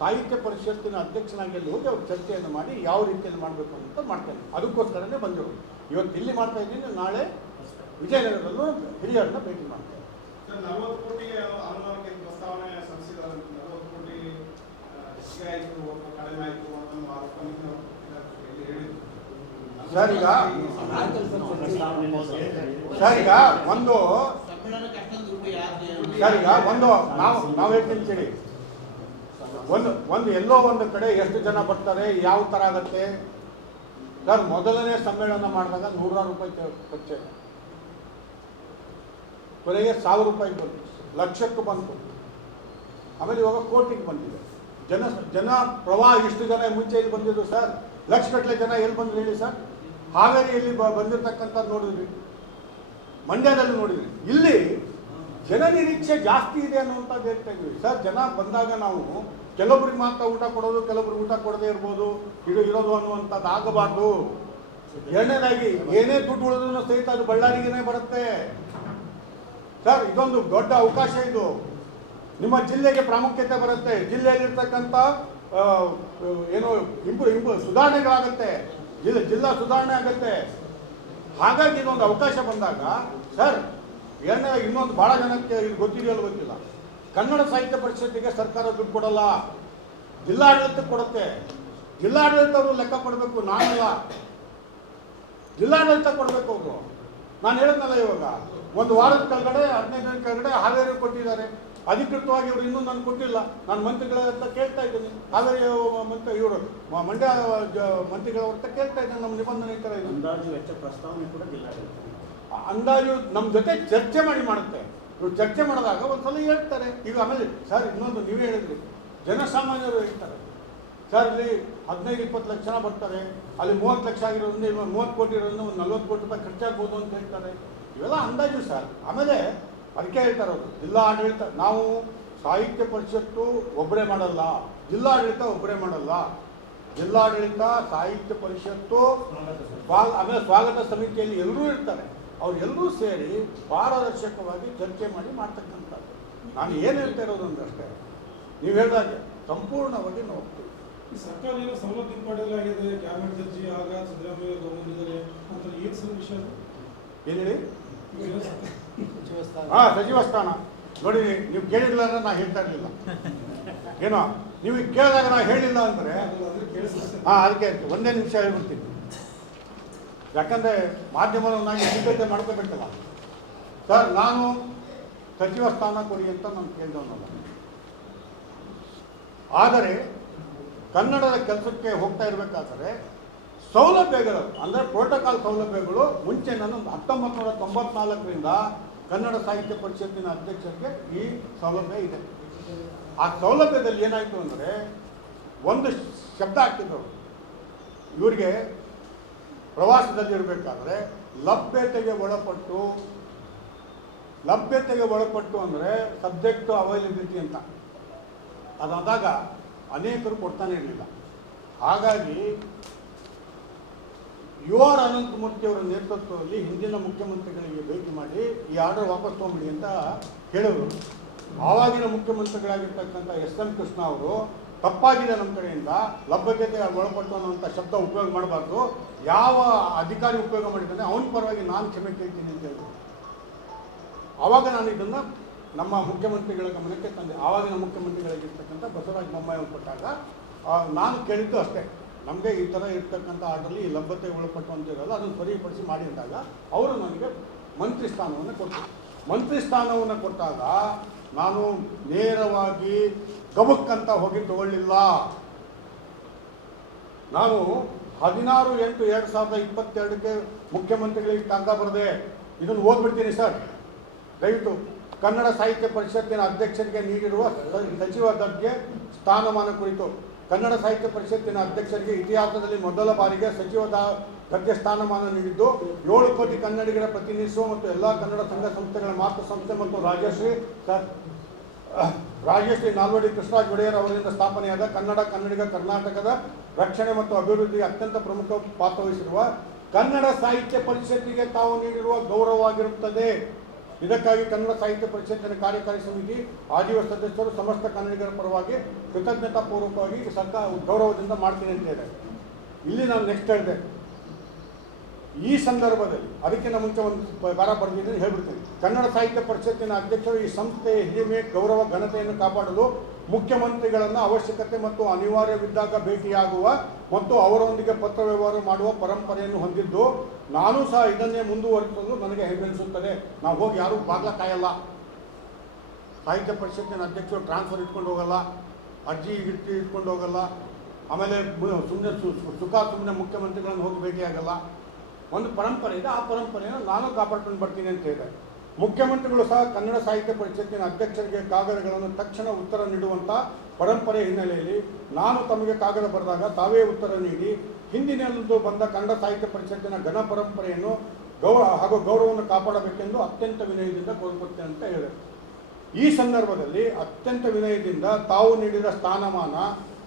ಸಾಹಿತ್ಯ ಪರಿಷತ್ತಿನ ಅಧ್ಯಕ್ಷನಾಗಿ ಅಲ್ಲಿ ಹೋಗಿ ಅವ್ರು ಚರ್ಚೆಯನ್ನು ಮಾಡಿ ಯಾವ ರೀತಿಯಲ್ಲಿ ಮಾಡಬೇಕು ಅಂತ ಮಾಡ್ತೇನೆ ಅದಕ್ಕೋಸ್ಕರನೇ ಬಂದಿರೋದು. ಇವತ್ತು ಇಲ್ಲಿ ಮಾಡ್ತಾ ಇದ್ದೀನಿ, ನಾಳೆ ವಿಜಯನಗರದಲ್ಲೂ ಹಿರಿಯರನ್ನ ಭೇಟಿ ಮಾಡ್ತೇನೆ ಪ್ರಸ್ತಾವನೆ ಸರ್, ಈಗ- ಸರ್, ಈಗ ಒಂದು. ಸರ್ ಈಗ ಒಂದು. ನಾವು ನಾವು ಹೇಳ್ತೀನಿ ಕೇಳಿ ಒಂದು ಒಂದು ಎಲ್ಲೋ ಒಂದು ಕಡೆ ಎಷ್ಟು ಜನ ಬರ್ತಾರೆ ಯಾವ ಥರ ಆಗತ್ತೆ? ಸರ್ ಮೊದಲನೇ ಸಮ್ಮೇಳನ ಮಾಡಿದಾಗ ನೂರಾರು ರೂಪಾಯಿ ಖರ್ಚೆ ಕೊನೆಗೆ ಸಾವಿರ ರೂಪಾಯಿ ಬಂತು. ಲಕ್ಷಕ್ಕೆ ಬಂತು. ಆಮೇಲೆ ಇವಾಗ ಕೋಟಿಗೆ ಬಂದಿದೆ. ಜನ ಜನ ಪ್ರವಾಹ ಇಷ್ಟು ಜನ ಮುಂಚೆ ಇಲ್ಲಿ ಬಂದಿದ್ದು ಸರ್? ಲಕ್ಷಗಟ್ಟಲೆ ಜನ ಎಲ್ಲಿ ಬಂದ್ರು ಹೇಳಿ ಸರ್? ಹಾವೇರಿಯಲ್ಲಿ ಬ ಬಂದಿರತಕ್ಕಂಥದ್ದು ನೋಡಿದ್ರಿ ಮಂಡ್ಯದಲ್ಲಿ ನೋಡಿದ್ರಿ ಇಲ್ಲಿ ಜನ ನಿರೀಕ್ಷೆ ಜಾಸ್ತಿ ಇದೆ ಅನ್ನುವಂಥದ್ದು ಹೇಳ್ತಾ ಸರ್, ಜನ ಬಂದಾಗ ನಾವು ಕೆಲವೊಬ್ರಿಗೆ ಮಾತ್ರ ಊಟ ಕೊಡೋದು, ಕೆಲವೊಬ್ರಿಗೆ ಊಟ ಕೊಡದೇ ಇರ್ಬೋದು. ಇದು ಇರೋದು ಅನ್ನುವಂಥದ್ದು ಆಗಬಾರ್ದು. ಎರಡನೇದಾಗಿ, ಏನೇ ದುಡ್ಡು ಉಳಿದ್ರು ಸಹಿತ ಅದು ಬಳ್ಳಾರಿಗೇನೆ ಬರುತ್ತೆ. ಸರ್, ಇದೊಂದು ದೊಡ್ಡ ಅವಕಾಶ ಇದು. ನಿಮ್ಮ ಜಿಲ್ಲೆಗೆ ಪ್ರಾಮುಖ್ಯತೆ ಬರುತ್ತೆ. ಜಿಲ್ಲೆಯಲ್ಲಿರ್ತಕ್ಕಂಥ ಏನು, ಇಂಪು ಇಂಪು, ಸುಧಾರಣೆಗಳಾಗುತ್ತೆ. ಜಿಲ್ಲೆ ಜಿಲ್ಲಾ ಸುಧಾರಣೆ ಆಗುತ್ತೆ. ಹಾಗಾಗಿ ಇದೊಂದು ಅವಕಾಶ ಬಂದಾಗ, ಸರ್, ಎರಡನೇ, ಇನ್ನೊಂದು ಭಾಳ ಜನಕ್ಕೆ ಇದು ಗೊತ್ತಿದೆಯಲ್ಲ ಗೊತ್ತಿಲ್ಲ. ಕನ್ನಡ ಸಾಹಿತ್ಯ ಪರಿಷತ್ತಿಗೆ ಸರ್ಕಾರ ದುಡ್ಡು ಕೊಡಲ್ಲ. ಜಿಲ್ಲಾಡಳಿತಕ್ಕೆ ಕೊಡುತ್ತೆ. ಜಿಲ್ಲಾಡಳಿತ ಅವರು ಲೆಕ್ಕ ಕೊಡಬೇಕು, ನಾನಲ್ಲ. ಜಿಲ್ಲಾಡಳಿತ ಕೊಡಬೇಕು ಅವರು. ನಾನು ಹೇಳಿದ್ನಲ್ಲ ಇವಾಗ, ಒಂದು ವಾರದ ಕೆಳಗಡೆ, ಹದಿನೈದು ದಿನ ಕೆಳಗಡೆ ಹಾವೇರಿ ಕೊಟ್ಟಿದ್ದಾರೆ. ಅಧಿಕೃತವಾಗಿ ಇವರು ಇನ್ನೂ ನಾನು ಕೊಟ್ಟಿಲ್ಲ. ನಾನು ಮಂತ್ರಿಗಳ ಹತ್ರ ಕೇಳ್ತಾ ಇದ್ದೀನಿ. ಆದರೆ ಮಂತ್ರಿ ಇವರು ಮಂಡ್ಯ ಮಂತ್ರಿಗಳ ಹತ್ರ ಕೇಳ್ತಾ ಇದ್ದೀನಿ. ನಮ್ಮ ನಿಬಂಧನೆ ಈ ಥರ ಇದೆ ಅಂದಾಜು ವೆಚ್ಚ ಪ್ರಸ್ತಾವನೆ ಕೂಡ ಅಂದಾಜು ನಮ್ಮ ಜೊತೆ ಚರ್ಚೆ ಮಾಡಿ ಮಾಡುತ್ತೆ. ಇವರು ಚರ್ಚೆ ಮಾಡಿದಾಗ ಒಂದ್ಸಲ ಹೇಳ್ತಾರೆ. ಈಗ ಆಮೇಲೆ ಸರ್ ಇನ್ನೊಂದು ನೀವೇ ಹೇಳಿದ್ರಿ. ಜನಸಾಮಾನ್ಯರು ಹೇಳ್ತಾರೆ. ಸರ್ ಇಲ್ಲಿ ಹದಿನೈದು ಇಪ್ಪತ್ತು ಲಕ್ಷ ಜನ ಬರ್ತಾರೆ. ಅಲ್ಲಿ ಮೂವತ್ತು ಲಕ್ಷ ಆಗಿರೋದ್ರಿಂದ ಇವಾಗ ಮೂವತ್ತು ಕೋಟಿ ಇರೋದ್ರಿಂದ ಒಂದು ನಲ್ವತ್ತು ಕೋಟಿ ರೂಪಾಯಿ ಖರ್ಚಾಗ್ಬೋದು ಅಂತ ಹೇಳ್ತಾರೆ. ಇವೆಲ್ಲ ಅಂದಾಜು ಸರ್. ಆಮೇಲೆ ಅದಕ್ಕೆ ಹೇಳ್ತಾರೆ ಅವರು ಜಿಲ್ಲಾ ಆಡಳಿತ ನಾವು ಸಾಹಿತ್ಯ ಪರಿಷತ್ತು ಒಬ್ಬರೇ ಮಾಡಲ್ಲ ಜಿಲ್ಲಾಡಳಿತ ಒಬ್ಬರೇ ಮಾಡಲ್ಲ. ಜಿಲ್ಲಾಡಳಿತ ಸಾಹಿತ್ಯ ಪರಿಷತ್ತು ಆಮೇಲೆ ಸ್ವಾಗತ ಸಮಿತಿಯಲ್ಲಿ ಎಲ್ಲರೂ ಇರ್ತಾರೆ. ಅವರೆಲ್ಲರೂ ಎಲ್ಲರೂ ಸೇರಿ ಪಾರದರ್ಶಕವಾಗಿ ಚರ್ಚೆ ಮಾಡಿ ಮಾಡ್ತಕ್ಕಂಥದ್ದು. ನಾನು ಏನು ಹೇಳ್ತಾ ಇರೋದು ಅಷ್ಟೇ ನೀವು ಹೇಳಿದಾಗೆ ಸಂಪೂರ್ಣವಾಗಿ ನೋಡ್ತೀವಿ. ಈ ಸರ್ಕಾರ ಏನೋ ಸವಲತ್ತು ಹಿಂಪಡೆಯಲಾಗಿದೆ ಕ್ಯಾಬಿನೆಟ್ ಸಚಿವ ಆಗ ಸಿದ್ದರಾಮಯ್ಯ ಗೌರವ ಅಂತ ಏನು ಸರ್ ವಿಷಯ ಏನು ಹೇಳಿ? ಹಾ ಸಚಿವ ಸ್ಥಾನ. ನೋಡಿ ನೀವು ಕೇಳಿಲ್ಲ ಅಂದ್ರೆ ನಾ ಹೇಳ್ತಾ ಇರಲಿಲ್ಲ. ಏನೋ ನೀವು ಕೇಳಿದಾಗ ನಾ ಹೇಳಿಲ್ಲ ಅಂದ್ರೆ. ಹಾ ಅದಕ್ಕೆ ಒಂದೇ ನಿಮಿಷ ಹೇಳ್ಬಿಡ್ತೀನಿ. ಯಾಕಂದ್ರೆ ಮಾಧ್ಯಮವನ್ನಾಗಿ ಸಿದ್ಧತೆ ಮಾಡ್ಕೋಬೇಕಲ್ಲ ಸರ್ ನಾನು ಸಚಿವ ಸ್ಥಾನ ಕೊಡಿ ಅಂತ ನಾನು ಕೇಳಿದವನಲ್ಲ. ಆದರೆ ಕನ್ನಡದ ಕೆಲಸಕ್ಕೆ ಹೋಗ್ತಾ ಇರಬೇಕಾದ್ರೆ ಸೌಲಭ್ಯಗಳು ಅಂದರೆ ಪ್ರೋಟೋಕಾಲ್ ಸೌಲಭ್ಯಗಳು ಮುಂಚೆ ನಾನು ಹತ್ತೊಂಬತ್ತು ನೂರ ತೊಂಬತ್ನಾಲ್ಕರಿಂದ ಕನ್ನಡ ಸಾಹಿತ್ಯ ಪರಿಷತ್ತಿನ ಅಧ್ಯಕ್ಷರಿಗೆ ಈ ಸೌಲಭ್ಯ ಇದೆ. ಆ ಸೌಲಭ್ಯದಲ್ಲಿ ಏನಾಯಿತು ಅಂದರೆ ಒಂದು ಶಬ್ದ ಹಾಕಿದ್ರು. ಇವರಿಗೆ ಪ್ರವಾಸದಲ್ಲಿ ಇರಬೇಕಾದ್ರೆ ಲಭ್ಯತೆಗೆ ಒಳಪಟ್ಟು ಲಭ್ಯತೆಗೆ ಒಳಪಟ್ಟು ಅಂದರೆ ಸಬ್ಜೆಕ್ಟ್ ಅವೈಲಬಿಲಿಟಿ ಅಂತ. ಅದಾದಾಗ ಅನೇಕರು ಕೊಡ್ತಾನೆ ಇರಲಿಲ್ಲ. ಹಾಗಾಗಿ ಯು ಆರ್ ಅನಂತಮೂರ್ತಿ ಅವರ ನೇತೃತ್ವದಲ್ಲಿ ಹಿಂದಿನ ಮುಖ್ಯಮಂತ್ರಿಗಳಿಗೆ ಭೇಟಿ ಮಾಡಿ ಈ ಆರ್ಡರ್ ವಾಪಸ್ ತೊಗೊಂಬಿಡಿ ಅಂತ ಹೇಳಿದರು ಆವಾಗಿನ ಮುಖ್ಯಮಂತ್ರಿಗಳಾಗಿರ್ತಕ್ಕಂಥ ಎಸ್ ಎಂ ಕೃಷ್ಣ ಅವರು, ತಪ್ಪಾಗಿದೆ ನಮ್ಮ ಕಡೆಯಿಂದ ಲಭ್ಯತೆ ಒಳಪಟ್ಟು ಅನ್ನುವಂಥ ಶಬ್ದ ಉಪಯೋಗ ಮಾಡಬಾರ್ದು. ಯಾವ ಅಧಿಕಾರಿ ಉಪಯೋಗ ಮಾಡಿದ್ದಾನೆ, ಅವನ ಪರವಾಗಿ ನಾನು ಕ್ಷಮೆ ಕೇಳ್ತೀನಿ ಅಂತ ಹೇಳಿದ್ರು. ಆವಾಗ ನಾನು ಇದನ್ನು ನಮ್ಮ ಮುಖ್ಯಮಂತ್ರಿಗಳ ಗಮನಕ್ಕೆ ತಂದೆ, ಆವಾಗಿನ ಮುಖ್ಯಮಂತ್ರಿಗಳಿಗಿರ್ತಕ್ಕಂಥ ಬಸವರಾಜ ಬೊಮ್ಮಾಯಿ ಕೊಟ್ಟಾಗ ನಾನು ಕೇಳಿದ್ದು ಅಷ್ಟೇ. ನಮಗೆ ಈ ಥರ ಇರ್ತಕ್ಕಂಥ ಆರ್ಡ್ರಲ್ಲಿ ಈ ಲಭ್ಯತೆ ಒಳಪಟ್ಟು ಅಂತ ಇರೋಲ್ಲ ಅದನ್ನು ಸರಿಪಡಿಸಿ ಮಾಡಿದಾಗ ಅವರು ನನಗೆ ಮಂತ್ರಿ ಸ್ಥಾನವನ್ನು ಕೊಟ್ಟರು ಮಂತ್ರಿ ಸ್ಥಾನವನ್ನು ಕೊಟ್ಟಾಗ ನಾನು ನೇರವಾಗಿ ಗಬಕ್ಕಂತ ಹೋಗಿ ತಗೊಳ್ಳಿಲ್ಲ. ನಾನು ಹದಿನಾರು ಎಂಟು ಎರಡು ಸಾವಿರದ ಇಪ್ಪತ್ತೆರಡಕ್ಕೆ ಮುಖ್ಯಮಂತ್ರಿಗಳಿಗೆ ಕಾಗದ ಬರದೆ ಇದನ್ನು ಓದ್ಬಿಡ್ತೀನಿ ಸರ್. ದಯವಿಟ್ಟು ಕನ್ನಡ ಸಾಹಿತ್ಯ ಪರಿಷತ್ತಿನ ಅಧ್ಯಕ್ಷರಿಗೆ ನೀಡಿರುವ ಸಚಿವ ದರ್ಜೆ ಸ್ಥಾನಮಾನ ಕುರಿತು ಕನ್ನಡ ಸಾಹಿತ್ಯ ಪರಿಷತ್ತಿನ ಅಧ್ಯಕ್ಷರಿಗೆ ಇತಿಹಾಸದಲ್ಲಿ ಮೊದಲ ಬಾರಿಗೆ ಸಚಿವ ದರ್ಜೆ ಸ್ಥಾನಮಾನ ನೀಡಿದ್ದು, ಏಳು ಕೋಟಿ ಕನ್ನಡಿಗರ ಪ್ರತಿನಿಧಿಸುವ ಮತ್ತು ಎಲ್ಲ ಕನ್ನಡ ಸಂಘ ಸಂಸ್ಥೆಗಳ ಮಾತೃ ಸಂಸ್ಥೆ ಮತ್ತು ರಾಜಶ್ರೀ ರಾಜಶ್ರೀ ನಾಲ್ವಡಿ ಕೃಷ್ಣರಾಜ್ ಒಡೆಯರ್ ಅವರಿಂದ ಸ್ಥಾಪನೆಯಾದ ಕನ್ನಡ ಕನ್ನಡಿಗ ಕರ್ನಾಟಕದ ರಕ್ಷಣೆ ಮತ್ತು ಅಭಿವೃದ್ಧಿಗೆ ಅತ್ಯಂತ ಪ್ರಮುಖ ಪಾತ್ರ ವಹಿಸಿರುವ ಕನ್ನಡ ಸಾಹಿತ್ಯ ಪರಿಷತ್ತಿಗೆ ತಾವು ನೀಡಿರುವ ಗೌರವವಾಗಿರುತ್ತದೆ. ಇದಕ್ಕಾಗಿ ಕನ್ನಡ ಸಾಹಿತ್ಯ ಪರಿಷತ್ತಿನ ಕಾರ್ಯಕಾರಿ ಸಮಿತಿ ಆಜೀವ ಸದಸ್ಯರು, ಸಮಸ್ತ ಕನ್ನಡಿಗರ ಪರವಾಗಿ ಕೃತಜ್ಞತಾಪೂರ್ವಕವಾಗಿ ಸರ್ಕಾರ ಗೌರವದಿಂದ ಮಾಡ್ತೀನಿ ಅಂತ ಇದೆ ಇಲ್ಲಿ ನಾನು ನೆಕ್ಸ್ಟ್ ಹೇಳಿದೆ. ಈ ಸಂದರ್ಭದಲ್ಲಿ ಅದಕ್ಕಿಂತ ಮುಂಚೆ ಒಂದು ವಾರ ಬರೆದಿದ್ದೀನಿ, ಹೇಳ್ಬಿಡ್ತೀನಿ. ಕನ್ನಡ ಸಾಹಿತ್ಯ ಪರಿಷತ್ತಿನ ಅಧ್ಯಕ್ಷರು ಈ ಸಂಸ್ಥೆಯ ಹಿರಿಮೆ, ಗೌರವ, ಘನತೆಯನ್ನು ಕಾಪಾಡಲು ಮುಖ್ಯಮಂತ್ರಿಗಳನ್ನು ಅವಶ್ಯಕತೆ ಮತ್ತು ಅನಿವಾರ್ಯವಿದ್ದಾಗ ಭೇಟಿಯಾಗುವ ಮತ್ತು ಅವರೊಂದಿಗೆ ಪತ್ರ ವ್ಯವಹಾರ ಮಾಡುವ ಪರಂಪರೆಯನ್ನು ಹೊಂದಿದ್ದು, ನಾನು ಸಹ ಇದನ್ನೇ ಮುಂದುವರಿಸಲು ನನಗೆ ಹೆಮ್ಮೆನಿಸುತ್ತದೆ ನಾವು ಹೋಗಿ ಯಾರೂ ಬಾಗ್ಲ ಕಾಯಲ್ಲ. ಸಾಹಿತ್ಯ ಪರಿಷತ್ತಿನ ಅಧ್ಯಕ್ಷರು ಟ್ರಾನ್ಸ್ಫರ್ ಇಟ್ಕೊಂಡು ಹೋಗಲ್ಲ, ಅರ್ಜಿ ಇಟ್ಟು ಇಟ್ಕೊಂಡು ಹೋಗಲ್ಲ, ಆಮೇಲೆ ಸುಮ್ಮನೆ ಸುಖ ಸುಮ್ಮನೆ ಮುಖ್ಯಮಂತ್ರಿಗಳನ್ನು ಹೋಗಿ ಭೇಟಿಯಾಗಲ್ಲ. ಒಂದು ಪರಂಪರೆ ಇದೆ, ಆ ಪರಂಪರೆಯನ್ನು ನಾನು ಕಾಪಾಡ್ಕೊಂಡು ಬರ್ತೀನಿ ಅಂತ ಹೇಳಿದೆ ಮುಖ್ಯಮಂತ್ರಿಗಳು ಸಹ ಕನ್ನಡ ಸಾಹಿತ್ಯ ಪರಿಷತ್ತಿನ ಅಧ್ಯಕ್ಷರಿಗೆ ಕಾಗದಗಳನ್ನು ತಕ್ಷಣ ಉತ್ತರ ನೀಡುವಂಥ ಪರಂಪರೆ ಹಿನ್ನೆಲೆಯಲ್ಲಿ ನಾನು ತಮಗೆ ಕಾಗದ ಬರೆದಾಗ ತಾವೇ ಉತ್ತರ ನೀಡಿ ಹಿಂದಿನಲ್ಲೂ ಬಂದ ಕನ್ನಡ ಸಾಹಿತ್ಯ ಪರಿಷತ್ತಿನ ಘನ ಪರಂಪರೆಯನ್ನು ಗೌರವ ಹಾಗೂ ಗೌರವವನ್ನು ಕಾಪಾಡಬೇಕೆಂದು ಅತ್ಯಂತ ವಿನಯದಿಂದ ಕೋರ್ಕೊಳ್ತೇನೆ ಅಂತ ಹೇಳಿದೆ ಈ ಸಂದರ್ಭದಲ್ಲಿ ಅತ್ಯಂತ ವಿನಯದಿಂದ ತಾವು ನೀಡಿದ ಸ್ಥಾನಮಾನ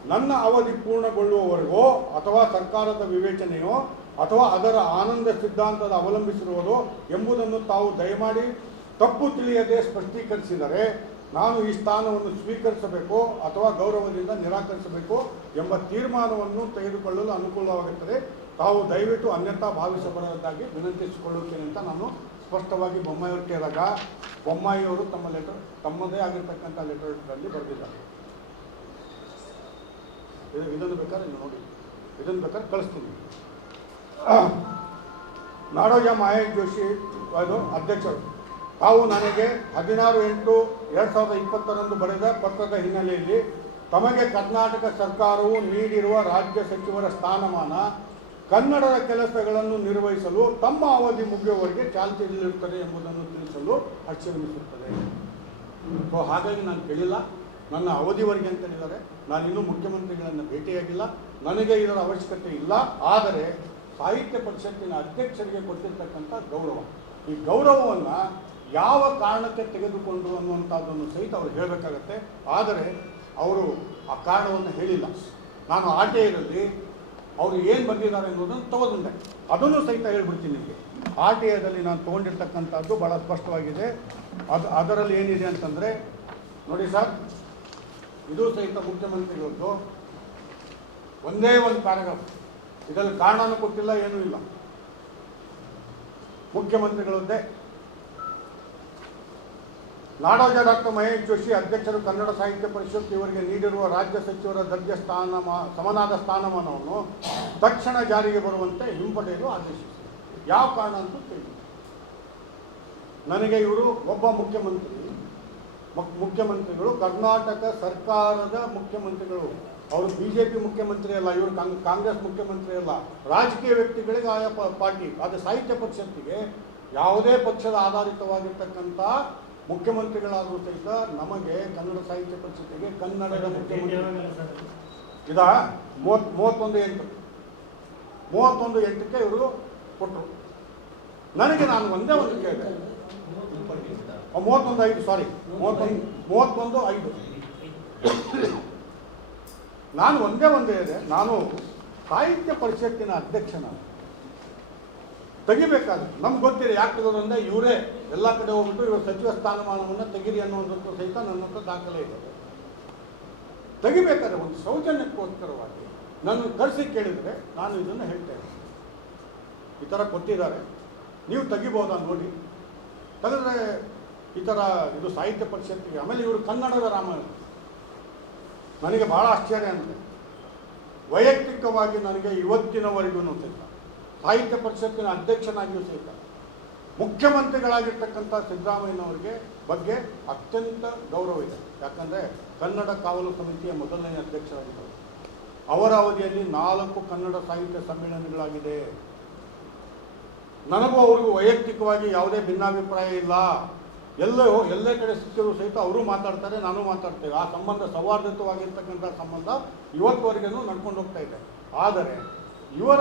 ನನ್ನ ಅವಧಿ ಪೂರ್ಣಗೊಳ್ಳುವವರೆಗೋ ಅಥವಾ ಸರ್ಕಾರದ ವಿವೇಚನೆಯೋ ಅಥವಾ ಅದರ ಆನಂದ ಸಿದ್ಧಾಂತದ ಅವಲಂಬಿಸಿರುವುದು ಎಂಬುದನ್ನು ತಾವು ದಯಮಾಡಿ ತಪ್ಪು ತಿಳಿಯದೆ ಸ್ಪಷ್ಟೀಕರಿಸಿದರೆ ನಾನು ಈ ಸ್ಥಾನವನ್ನು ಸ್ವೀಕರಿಸಬೇಕು ಅಥವಾ ಗೌರವದಿಂದ ನಿರಾಕರಿಸಬೇಕು ಎಂಬ ತೀರ್ಮಾನವನ್ನು ತೆಗೆದುಕೊಳ್ಳಲು ಅನುಕೂಲವಾಗುತ್ತದೆ. ತಾವು ದಯವಿಟ್ಟು ಅನ್ಯಥಾ ಭಾವಿಸಬಾರದಾಗಿ ವಿನಂತಿಸಿಕೊಳ್ಳುತ್ತೇನೆ ಅಂತ ನಾನು ಸ್ಪಷ್ಟವಾಗಿ ಬೊಮ್ಮಾಯಿಯವರು ಕೇಳಿದಾಗ ಬೊಮ್ಮಾಯಿಯವರು ತಮ್ಮ ಲೆಟರ್, ತಮ್ಮದೇ ಆಗಿರ್ತಕ್ಕಂಥ ಲೆಟರ್ಗಳಲ್ಲಿ ಬರೆದಿದ್ದಾರೆ. ಇದು ಇದನ್ನು ಬೇಕಾದ್ರೆ ನೋಡಿ. ಇದನ್ನು ಬೇಕಾದ್ರೆ ಕಳಿಸ್ತೀನಿ. ನಾಡೋಜ ಮಹೇಶ್ ಜೋಶಿ ಅದು ಅಧ್ಯಕ್ಷರು. ತಾವು ನನಗೆ ಹದಿನಾರು ಎಂಟು ಎರಡು ಸಾವಿರದ ಇಪ್ಪತ್ತರಂದು ಬರೆದ ಪತ್ರದ ಹಿನ್ನೆಲೆಯಲ್ಲಿ ತಮಗೆ ಕರ್ನಾಟಕ ಸರ್ಕಾರವು ನೀಡಿರುವ ರಾಜ್ಯ ಸಚಿವರ ಸ್ಥಾನಮಾನ, ಕನ್ನಡದ ಕೆಲಸಗಳನ್ನು ನಿರ್ವಹಿಸಲು ತಮ್ಮ ಅವಧಿ ಮುಗಿಯುವವರೆಗೆ ಚಾಲ್ತಿಯಲ್ಲಿರುತ್ತದೆ ಎಂಬುದನ್ನು ತಿಳಿಸಲು ಅಚ್ಚರಿಸುತ್ತದೆ ಸೊ ಹಾಗಾಗಿ ನಾನು ಕೇಳಿಲ್ಲ. ನನ್ನ ಅವಧಿವರೆಗೆ ಅಂತ ಹೇಳಿದರೆ ನಾನು ಇನ್ನೂ ಮುಖ್ಯಮಂತ್ರಿಗಳನ್ನು ಭೇಟಿಯಾಗಿಲ್ಲ. ನನಗೆ ಇದರ ಅವಶ್ಯಕತೆ ಇಲ್ಲ. ಆದರೆ ಸಾಹಿತ್ಯ ಪರಿಷತ್ತಿನ ಅಧ್ಯಕ್ಷರಿಗೆ ಕೊಟ್ಟಿರ್ತಕ್ಕಂಥ ಗೌರವ. ಈ ಗೌರವವನ್ನು ಯಾವ ಕಾರಣಕ್ಕೆ ತೆಗೆದುಕೊಂಡು ಅನ್ನುವಂಥದ್ದನ್ನು ಸಹಿತ ಅವರು ಹೇಳಬೇಕಾಗತ್ತೆ. ಆದರೆ ಅವರು ಆ ಕಾರಣವನ್ನು ಹೇಳಿಲ್ಲ. ನಾನು ಆರ್ ಟಿ ಐನಲ್ಲಿ ಅವರು ಏನು ಬಂದಿದ್ದಾರೆ ಅನ್ನೋದನ್ನು ತಗೊಂಡೆ. ಅದನ್ನು ಸಹಿತ ಹೇಳ್ಬಿಡ್ತೀನಿ ನಿಮಗೆ. ಆರ್ ಟಿ ಐದಲ್ಲಿ ನಾನು ತೊಗೊಂಡಿರ್ತಕ್ಕಂಥದ್ದು ಭಾಳ ಸ್ಪಷ್ಟವಾಗಿದೆ. ಅದು, ಅದರಲ್ಲಿ ಏನಿದೆ ಅಂತಂದರೆ, ನೋಡಿ ಸರ್, ಇದು ಸಹಿತ ಮುಖ್ಯಮಂತ್ರಿಗಳದ್ದು ಒಂದೇ ಒಂದು ಪ್ಯಾರಾಗ್ರಾಫ್. ಇದರಲ್ಲಿ ಕಾರಣನೂ ಕೊಟ್ಟಿಲ್ಲ, ಏನೂ ಇಲ್ಲ. ಮುಖ್ಯಮಂತ್ರಿಗಳದ್ದೇ ನಾಡೋಜ ಡಾಕ್ಟರ್ ಮಹೇಶ್ ಜೋಶಿ ಅಧ್ಯಕ್ಷರು ಕನ್ನಡ ಸಾಹಿತ್ಯ ಪರಿಷತ್ ಇವರಿಗೆ ನೀಡಿರುವ ರಾಜ್ಯ ಸಚಿವರ ದರ್ಜೆ ಸ್ಥಾನಮಾ, ಸಮನಾದ ಸ್ಥಾನಮಾನವನ್ನು ತಕ್ಷಣ ಜಾರಿಗೆ ಬರುವಂತೆ ಹಿಂಪಡೆಯಲು ಆದೇಶಿಸಿದರು ಯಾವ ಕಾರಣ ಅಂತ ತಿಳಿದಿದೆ ನನಗೆ ಇವರು ಒಬ್ಬ ಮುಖ್ಯಮಂತ್ರಿ. ಮುಖ್ಯಮಂತ್ರಿಗಳು ಕರ್ನಾಟಕ ಸರ್ಕಾರದ ಮುಖ್ಯಮಂತ್ರಿಗಳು. ಅವರು ಬಿ ಜೆ ಪಿ ಮುಖ್ಯಮಂತ್ರಿ ಅಲ್ಲ ಇವರು ಕಾಂಗ್- ಕಾಂಗ್ರೆಸ್ ಮುಖ್ಯಮಂತ್ರಿ ಅಲ್ಲ. ರಾಜಕೀಯ ವ್ಯಕ್ತಿಗಳಿಗೆ ಆಯಾ ಪಾರ್ಟಿ ಅದು ಸಾಹಿತ್ಯ ಪರಿಷತ್ತಿಗೆ ಯಾವುದೇ ಪಕ್ಷದ ಆಧಾರಿತವಾಗಿರ್ತಕ್ಕಂಥ ಮುಖ್ಯಮಂತ್ರಿಗಳಾದರೂ ಸಹಿತ ನಮಗೆ ಕನ್ನಡ ಸಾಹಿತ್ಯ ಪರಿಷತ್ತಿಗೆ ಕನ್ನಡದ ಮುಖ್ಯಮಂತ್ರಿ ಇದಾ? ಮೂವತ್ ಮೂವತ್ತೊಂದು ಎಂಟು. ಮೂವತ್ತೊಂದು ಎಂಟಕ್ಕೆ ಇವರು ಕೊಟ್ಟರು ನನಗೆ ನಾನು ಒಂದೇ ಒಂದು ಕೇಳಿದೆ. ಮೂವತ್ತೊಂದು ಐದು ಸಾರಿ. ಮೂವತ್ತೊಂದು ಮೂವತ್ತೊಂದು ಐದು. ನಾನು ಒಂದೇ ಒಂದೇ ಇದೆ. ನಾನು ಸಾಹಿತ್ಯ ಪರಿಷತ್ತಿನ ಅಧ್ಯಕ್ಷನ. ತೆಗಿಬೇಕಾದ್ರೆ, ನಮ್ಗೆ ಗೊತ್ತಿದೆ ಯಾಕೆ ತೆಗೆದು ಇವರೇ ಎಲ್ಲ ಕಡೆ ಹೋಗ್ಬಿಟ್ಟು ಇವರು ಸಚಿವ ಸ್ಥಾನಮಾನವನ್ನು ತೆಗಿರಿ ಅನ್ನುವಂಥದ್ದು ಸಹಿತ ನನ್ನ ಹತ್ರ ದಾಖಲೆ ಇದೆ. ತೆಗಿಬೇಕಾದ್ರೆ ಒಂದು ಸೌಜನ್ಯಕ್ಕೋಸ್ಕರವಾಗಿ ನಾನು ಕರೆಸಿ ಕೇಳಿದರೆ ನಾನು ಇದನ್ನು ಹೇಳ್ತೇನೆ ಈ ಥರ ಕೊಟ್ಟಿದ್ದಾರೆ. ನೀವು ತೆಗಿಬೋದಾ ನೋಡಿ. ತೆಗೆದ್ರೆ ಈ ಥರ ಇದು ಸಾಹಿತ್ಯ ಪರಿಷತ್ತಿಗೆ ಆಮೇಲೆ ಇವರು ಕನ್ನಡದ ರಾಮಾಯಣ. ನನಗೆ ಭಾಳ ಆಶ್ಚರ್ಯ ಅಂತೆ ವೈಯಕ್ತಿಕವಾಗಿ ನನಗೆ ಇವತ್ತಿನವರೆಗೂ ಸಹಿತ ಸಾಹಿತ್ಯ ಪರಿಷತ್ತಿನ ಅಧ್ಯಕ್ಷನಾಗಿಯೂ ಸಹಿತ, ಮುಖ್ಯಮಂತ್ರಿಗಳಾಗಿರ್ತಕ್ಕಂಥ ಸಿದ್ದರಾಮಯ್ಯನವರಿಗೆ ಬಗ್ಗೆ ಅತ್ಯಂತ ಗೌರವ ಇದೆ. ಯಾಕಂದರೆ ಕನ್ನಡ ಕಾವಲು ಸಮಿತಿಯ ಮೊದಲನೇ ಅಧ್ಯಕ್ಷರಾಗಿದ್ದರು. ಅವರ ಅವಧಿಯಲ್ಲಿ ನಾಲ್ಕು ಕನ್ನಡ ಸಾಹಿತ್ಯ ಸಮ್ಮೇಳನಗಳಾಗಿದೆ ನನಗೂ ಅವರಿಗೂ ವೈಯಕ್ತಿಕವಾಗಿ ಯಾವುದೇ ಭಿನ್ನಾಭಿಪ್ರಾಯ ಇಲ್ಲ. ಎಲ್ಲೋ ಎಲ್ಲೇ ಕಡೆ ಸಿಕ್ಕರೂ ಸಹಿತ ಅವರು ಮಾತಾಡ್ತಾರೆ, ನಾನು ಮಾತಾಡ್ತೇವೆ. ಆ ಸಂಬಂಧ ಸೌಹಾರ್ದಯುತವಾಗಿರ್ತಕ್ಕಂಥ ಸಂಬಂಧ ಇವತ್ತುವರೆಗೂ ನಡ್ಕೊಂಡು ಹೋಗ್ತಾ ಇದೆ. ಆದರೆ, ಇವರ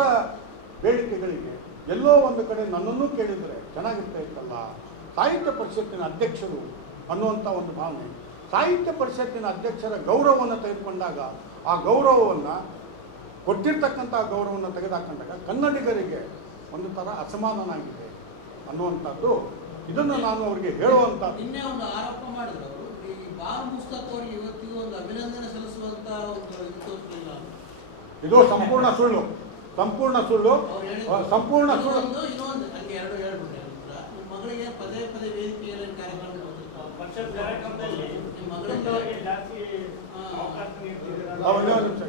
ಬೇಡಿಕೆಗಳಿಗೆ ಎಲ್ಲೋ ಒಂದು ಕಡೆ ನನ್ನನ್ನು ಕೇಳಿದರೆ ಚೆನ್ನಾಗಿರ್ತಾ ಇತ್ತಲ್ಲ? ಸಾಹಿತ್ಯ ಪರಿಷತ್ತಿನ ಅಧ್ಯಕ್ಷರು ಅನ್ನುವಂಥ ಒಂದು ಭಾವನೆ. ಸಾಹಿತ್ಯ ಪರಿಷತ್ತಿನ ಅಧ್ಯಕ್ಷರ ಗೌರವವನ್ನು ತೆಗೆದುಕೊಂಡಾಗ, ಆ ಗೌರವವನ್ನು ಕೊಟ್ಟಿರ್ತಕ್ಕಂಥ ಗೌರವವನ್ನು ತೆಗೆದುಹಾಕೊಂಡಾಗ ಕನ್ನಡಿಗರಿಗೆ ಒಂದು ಥರ ಅಸಮಾಧಾನ ಆಗಿದೆ ಅನ್ನುವಂಥದ್ದು ಇದನ್ನು ನಾನು ಅವರಿಗೆ ಹೇಳುವಂತ ಇನ್ನೇ ಒಂದು ಆರೋಪ ಮಾಡಿದ್ರು ಅವರು. ಈ ಬಾಲ್ ಪುಸ್ತಕ ಅವರಿಗೆ ಇವತ್ತಿಗೂ ಒಂದು ಅಭಿನಂದನೆ ಸಲ್ಲಿಸುವಂತ ಒಂದು ಇದು ಸಂಪೂರ್ಣ ಸುಳ್ಳು. ಸಂಪೂರ್ಣ ಸುಳ್ಳು. ಅವ್ರು ಸಂಪೂರ್ಣ ಸುಳ್ಳು. ಇನ್ನೊಂದು ನನಗೆ ಹಂಗೆ ಎರಡು ಹೇಳ್ಬಿಟ್ಟೆ ನಿಮ್ಮ ಮಗಳಿಗೆ ಪದೇ ಪದೇ ವೇದಿಕೆಯಲ್ಲಿ ಕಾರ್ಯಕ್ರಮ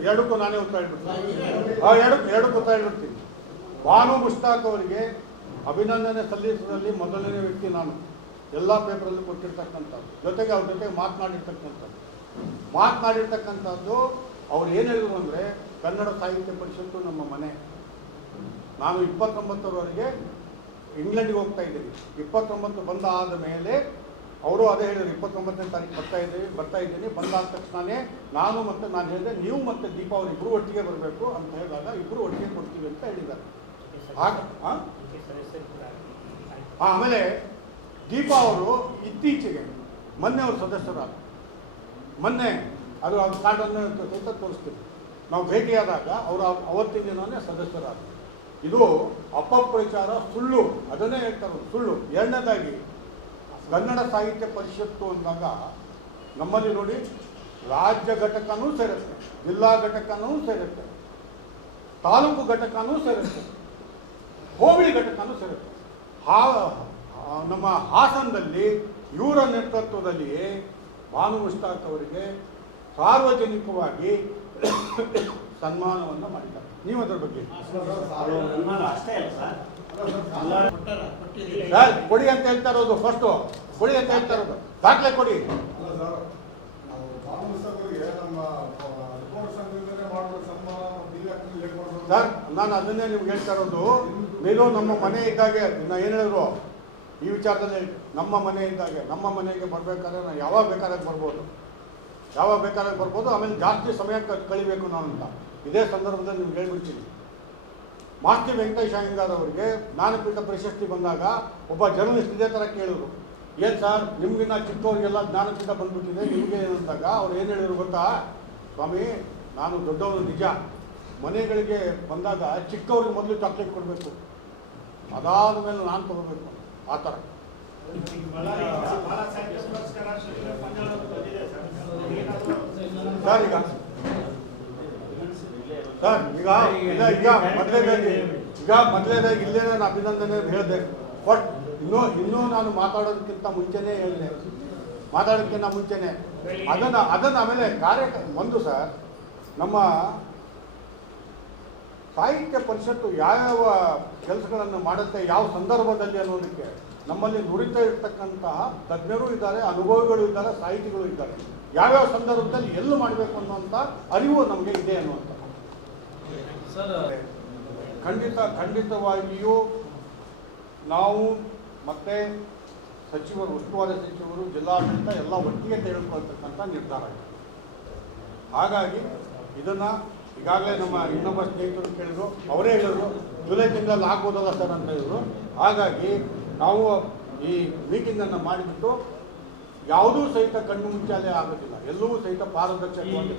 ಎರಡಕ್ಕೂ ನಾನೇ ಉತ್ತರ ಹೇಳ್ಬಿಡ್ತೀನಿ. ಆ, ಎರಡು ಎರಡಕ್ಕೂ ಉತ್ತರ ಹೇಳ್ಬಿಡ್ತೀನಿ. ಭಾನು ಮುಷ್ತಾಕ್ ಅವರಿಗೆ ಅಭಿನಂದನೆ ಸಲ್ಲಿಸಿದಲ್ಲಿ ಮೊದಲನೇ ವ್ಯಕ್ತಿ ನಾನು. ಎಲ್ಲ ಪೇಪರಲ್ಲೂ ಕೊಟ್ಟಿರ್ತಕ್ಕಂಥದ್ದು. ಜೊತೆಗೆ ಅವ್ರ ಜೊತೆಗೆ ಮಾತನಾಡಿರ್ತಕ್ಕಂಥದ್ದು. ಮಾತನಾಡಿರ್ತಕ್ಕಂಥದ್ದು ಅವ್ರು ಏನು ಹೇಳಿದ್ರು ಅಂದರೆ ಕನ್ನಡ ಸಾಹಿತ್ಯ ಪರಿಷತ್ತು ನಮ್ಮ ಮನೆ. ನಾನು ಇಪ್ಪತ್ತೊಂಬತ್ತರವರೆಗೆ ಇಂಗ್ಲೆಂಡಿಗೆ ಹೋಗ್ತಾ ಇದ್ದೀನಿ. ಇಪ್ಪತ್ತೊಂಬತ್ತು ಬಂದ ಆದ ಮೇಲೆ ಅವರು ಅದೇ ಹೇಳಿದ್ರು ಇಪ್ಪತ್ತೊಂಬತ್ತನೇ ತಾರೀಕು ಬರ್ತಾ ಇದ್ದೀವಿ ಬರ್ತಾ ಇದ್ದೀನಿ. ಬಂದಾದ ತಕ್ಷಣವೇ ನಾನು ಮತ್ತು ನಾನು ಹೇಳಿದೆ ನೀವು ಮತ್ತು ದೀಪಾವಳಿ ಇಬ್ಬರು ಒಟ್ಟಿಗೆ ಬರಬೇಕು ಅಂತ ಹೇಳಿದಾಗ ಇಬ್ಬರು ಒಟ್ಟಿಗೆ ಕೊಡ್ತೀವಿ ಅಂತ ಹೇಳಿದ್ದಾರೆ. ಆಗ ಹಾಂ ಆಮೇಲೆ ದೀಪಾ ಅವರು ಇತ್ತೀಚೆಗೆ ಮೊನ್ನೆ ಅವರು ಸದಸ್ಯರಾದ ಮೊನ್ನೆ ಅದು ಅವ್ರ ಕಾರ್ಡನ್ನು ಸಹಿತ ತೋರಿಸ್ತೀವಿ ನಾವು ಭೇಟಿಯಾದಾಗ ಅವರು ಅವತ್ತಿನ ದಿನವೇ ಸದಸ್ಯರಾದ ಇದು ಅಪಪ್ರಚಾರ ಸುಳ್ಳು. ಅದನ್ನೇ ಹೇಳ್ತಾರೆ ಸುಳ್ಳು. ಎರಡನೇದಾಗಿ, ಕನ್ನಡ ಸಾಹಿತ್ಯ ಪರಿಷತ್ತು ಅಂದಾಗ ನಮ್ಮಲ್ಲಿ ನೋಡಿ ರಾಜ್ಯ ಘಟಕನೂ ಸೇರುತ್ತೆ, ಜಿಲ್ಲಾ ಘಟಕನೂ ಸೇರುತ್ತೆ, ತಾಲೂಕು ಘಟಕನೂ ಸೇರುತ್ತೆ. ಹೋಬಳಿ ಘಟಕನೂ ಸೇರುತ್ತೆ ಹಾ ನಮ್ಮ ಹಾಸನದಲ್ಲಿ ಇವರ ನೇತೃತ್ವದಲ್ಲಿ ಭಾನು ಮುಷ್ತಾಕ್ ಅವರಿಗೆ ಸಾರ್ವಜನಿಕವಾಗಿ ಸನ್ಮಾನವನ್ನು ಮಾಡಿದ್ದಾರೆ. ನೀವು ಅದರ ಬಗ್ಗೆ ಸರ್, ಕೊಡಿ ಅಂತ ಹೇಳ್ತಾ ಇರೋದು ಫಸ್ಟು ಕೊಡಿ ಅಂತ ಹೇಳ್ತಾ ಇರೋದು. ದಾಖಲೆ ಕೊಡಿ ಅಲ್ಲ ಸರ್ ನಾವು ಬಾನು ಪುಸ್ತಕರಿಗೆ ನಮ್ಮ ರಿಪೋರ್ಟ್ ಸಂಘದಿಂದಲೇ ಮಾಡುವ ಸನ್ಮಾನ ನೀವೇ ಹೇಗೆ ಮಾಡ್ಬೋದು ಸರ್ ನಾನು ಅದನ್ನೇ ನಿಮ್ಗೆ ಹೇಳ್ತಾ ಇರೋದು. ನೀನು ನಮ್ಮ ಮನೆ ಇದ್ದಾಗೆ, ನಾ ಏನು ಹೇಳಿದ್ರು? ಈ ವಿಚಾರದಲ್ಲಿ ನಮ್ಮ ಮನೆ ಇದ್ದಾಗೆ, ನಮ್ಮ ಮನೆಗೆ ಬರಬೇಕಾದ್ರೆ ನಾನು ಯಾವಾಗ ಬೇಕಾದಾಗ ಬರ್ಬೋದು. ಯಾವಾಗ ಬೇಕಾದಾಗ ಬರ್ಬೋದು, ಆಮೇಲೆ ಜಾಸ್ತಿ ಸಮಯ ಕಳಿಬೇಕು ನಾನು ಅಂತ. ಇದೇ ಸಂದರ್ಭದಲ್ಲಿ ನಿಮ್ಗೆ ಹೇಳ್ಬಿಡ್ತೀನಿ. ಮಾಸ್ತಿ ವೆಂಕಟೇಶ ಅಯ್ಯಂಗಾರ್ ಅವರಿಗೆ ಜ್ಞಾನಪೀಠ ಪ್ರಶಸ್ತಿ ಬಂದಾಗ ಒಬ್ಬ ಜರ್ನಲಿಸ್ಟ್ ಇದೇ ಥರ ಕೇಳಿದ್ರು. ಏನು ಸರ್, ನಿಮಗಿನ್ನ ಚಿಕ್ಕವರಿಗೆಲ್ಲ ಜ್ಞಾನಪೀಠ ಬಂದ್ಬಿಟ್ಟಿದೆ, ನಿಮಗೆ ಏನು ಅಂದಾಗ ಅವ್ರು ಏನು ಹೇಳಿದ್ರು ಗೊತ್ತಾ? ಸ್ವಾಮಿ, ನಾನು ದೊಡ್ಡವನು ನಿಜ. ಮನೆಗಳಿಗೆ ಬಂದಾಗ ಚಿಕ್ಕವ್ರಿಗೆ ಮೊದಲು ಚಾಕ್ಲೇಟ್ ಕೊಡಬೇಕು. ಅದಾದ ಮೇಲೆ ನಾನು ತಗೋಬೇಕು. ಆ ಥರ. ಸರ್, ಈಗ. ಸರ್, ಈಗ ಈಗ ಮೊದಲೇದಾಗಿ ಈಗ ಮೊದಲೇದಾಗಿ ಇಲ್ಲೇ ನಾನು ಅಭಿನಂದನೆ ಹೇಳಿದೆ ಬಟ್ ಇನ್ನೂ ಇನ್ನೂ ನಾನು ಮಾತಾಡೋದಕ್ಕಿಂತ ಮುಂಚೆನೇ ಹೇಳಿದೆ. ಮಾತಾಡೋದಕ್ಕಿಂತ ಮುಂಚೆನೆ. ಅದನ್ನು ಅದನ್ನು ಆಮೇಲೆ ಕಾರ್ಯ, ಒಂದು ಸರ್, ನಮ್ಮ ಸಾಹಿತ್ಯ ಪರಿಷತ್ತು ಯಾವ್ಯಾವ ಕೆಲಸಗಳನ್ನು ಮಾಡುತ್ತೆ ಯಾವ ಸಂದರ್ಭದಲ್ಲಿ ಅನ್ನೋದಕ್ಕೆ ನಮ್ಮಲ್ಲಿ ನುರಿತಾ ಇರ್ತಕ್ಕಂತಹ ತಜ್ಞರು ಇದ್ದಾರೆ ಅನುಭವಿಗಳು ಇದ್ದಾರೆ ಸಾಹಿತಿಗಳು ಇದ್ದಾರೆ. ಯಾವ್ಯಾವ ಸಂದರ್ಭದಲ್ಲಿ ಎಲ್ಲಿ ಮಾಡಬೇಕು ಅನ್ನುವಂಥ ಅರಿವು ನಮಗೆ ಇದೆ ಅನ್ನುವಂಥ ಸರ್ ಖಂಡಿತ ಖಂಡಿತವಾಗಿಯೂ ನಾವು ಮತ್ತೆ ಸಚಿವರು ಉಸ್ತುವಾರಿ ಸಚಿವರು ಜಿಲ್ಲಾಡಳಿತ ಎಲ್ಲ ಒಟ್ಟಿಗೆ ತೆಗೆದುಕೊಳ್ತಕ್ಕಂಥ ನಿರ್ಧಾರ ಹಾಗಾಗಿ ಇದನ್ನು ಈಗಾಗಲೇ ನಮ್ಮ ಇನ್ನೊಬ್ಬ ಸ್ನೇಹಿತರು ಕೇಳಿದ್ರು ಅವರೇ ಹೇಳಿದ್ರು ಜುಲೈ ತಿಂಗಳಲ್ಲಿ ಆಗ್ಬೋದಲ್ಲ ಸರ್ ಅಂತ ಹೇಳಿದ್ರು. ಹಾಗಾಗಿ ನಾವು ಈ ಮೀಟಿಂಗನ್ನು ಮಾಡಿಬಿಟ್ಟು ಯಾವುದೂ ಸಹಿತ ಕಣ್ಣು ಮುಂಚಾಲೆ ಆಗೋದಿಲ್ಲ. ಎಲ್ಲವೂ ಸಹಿತ ಪಾರದರ್ಶಕವಾಗಿ.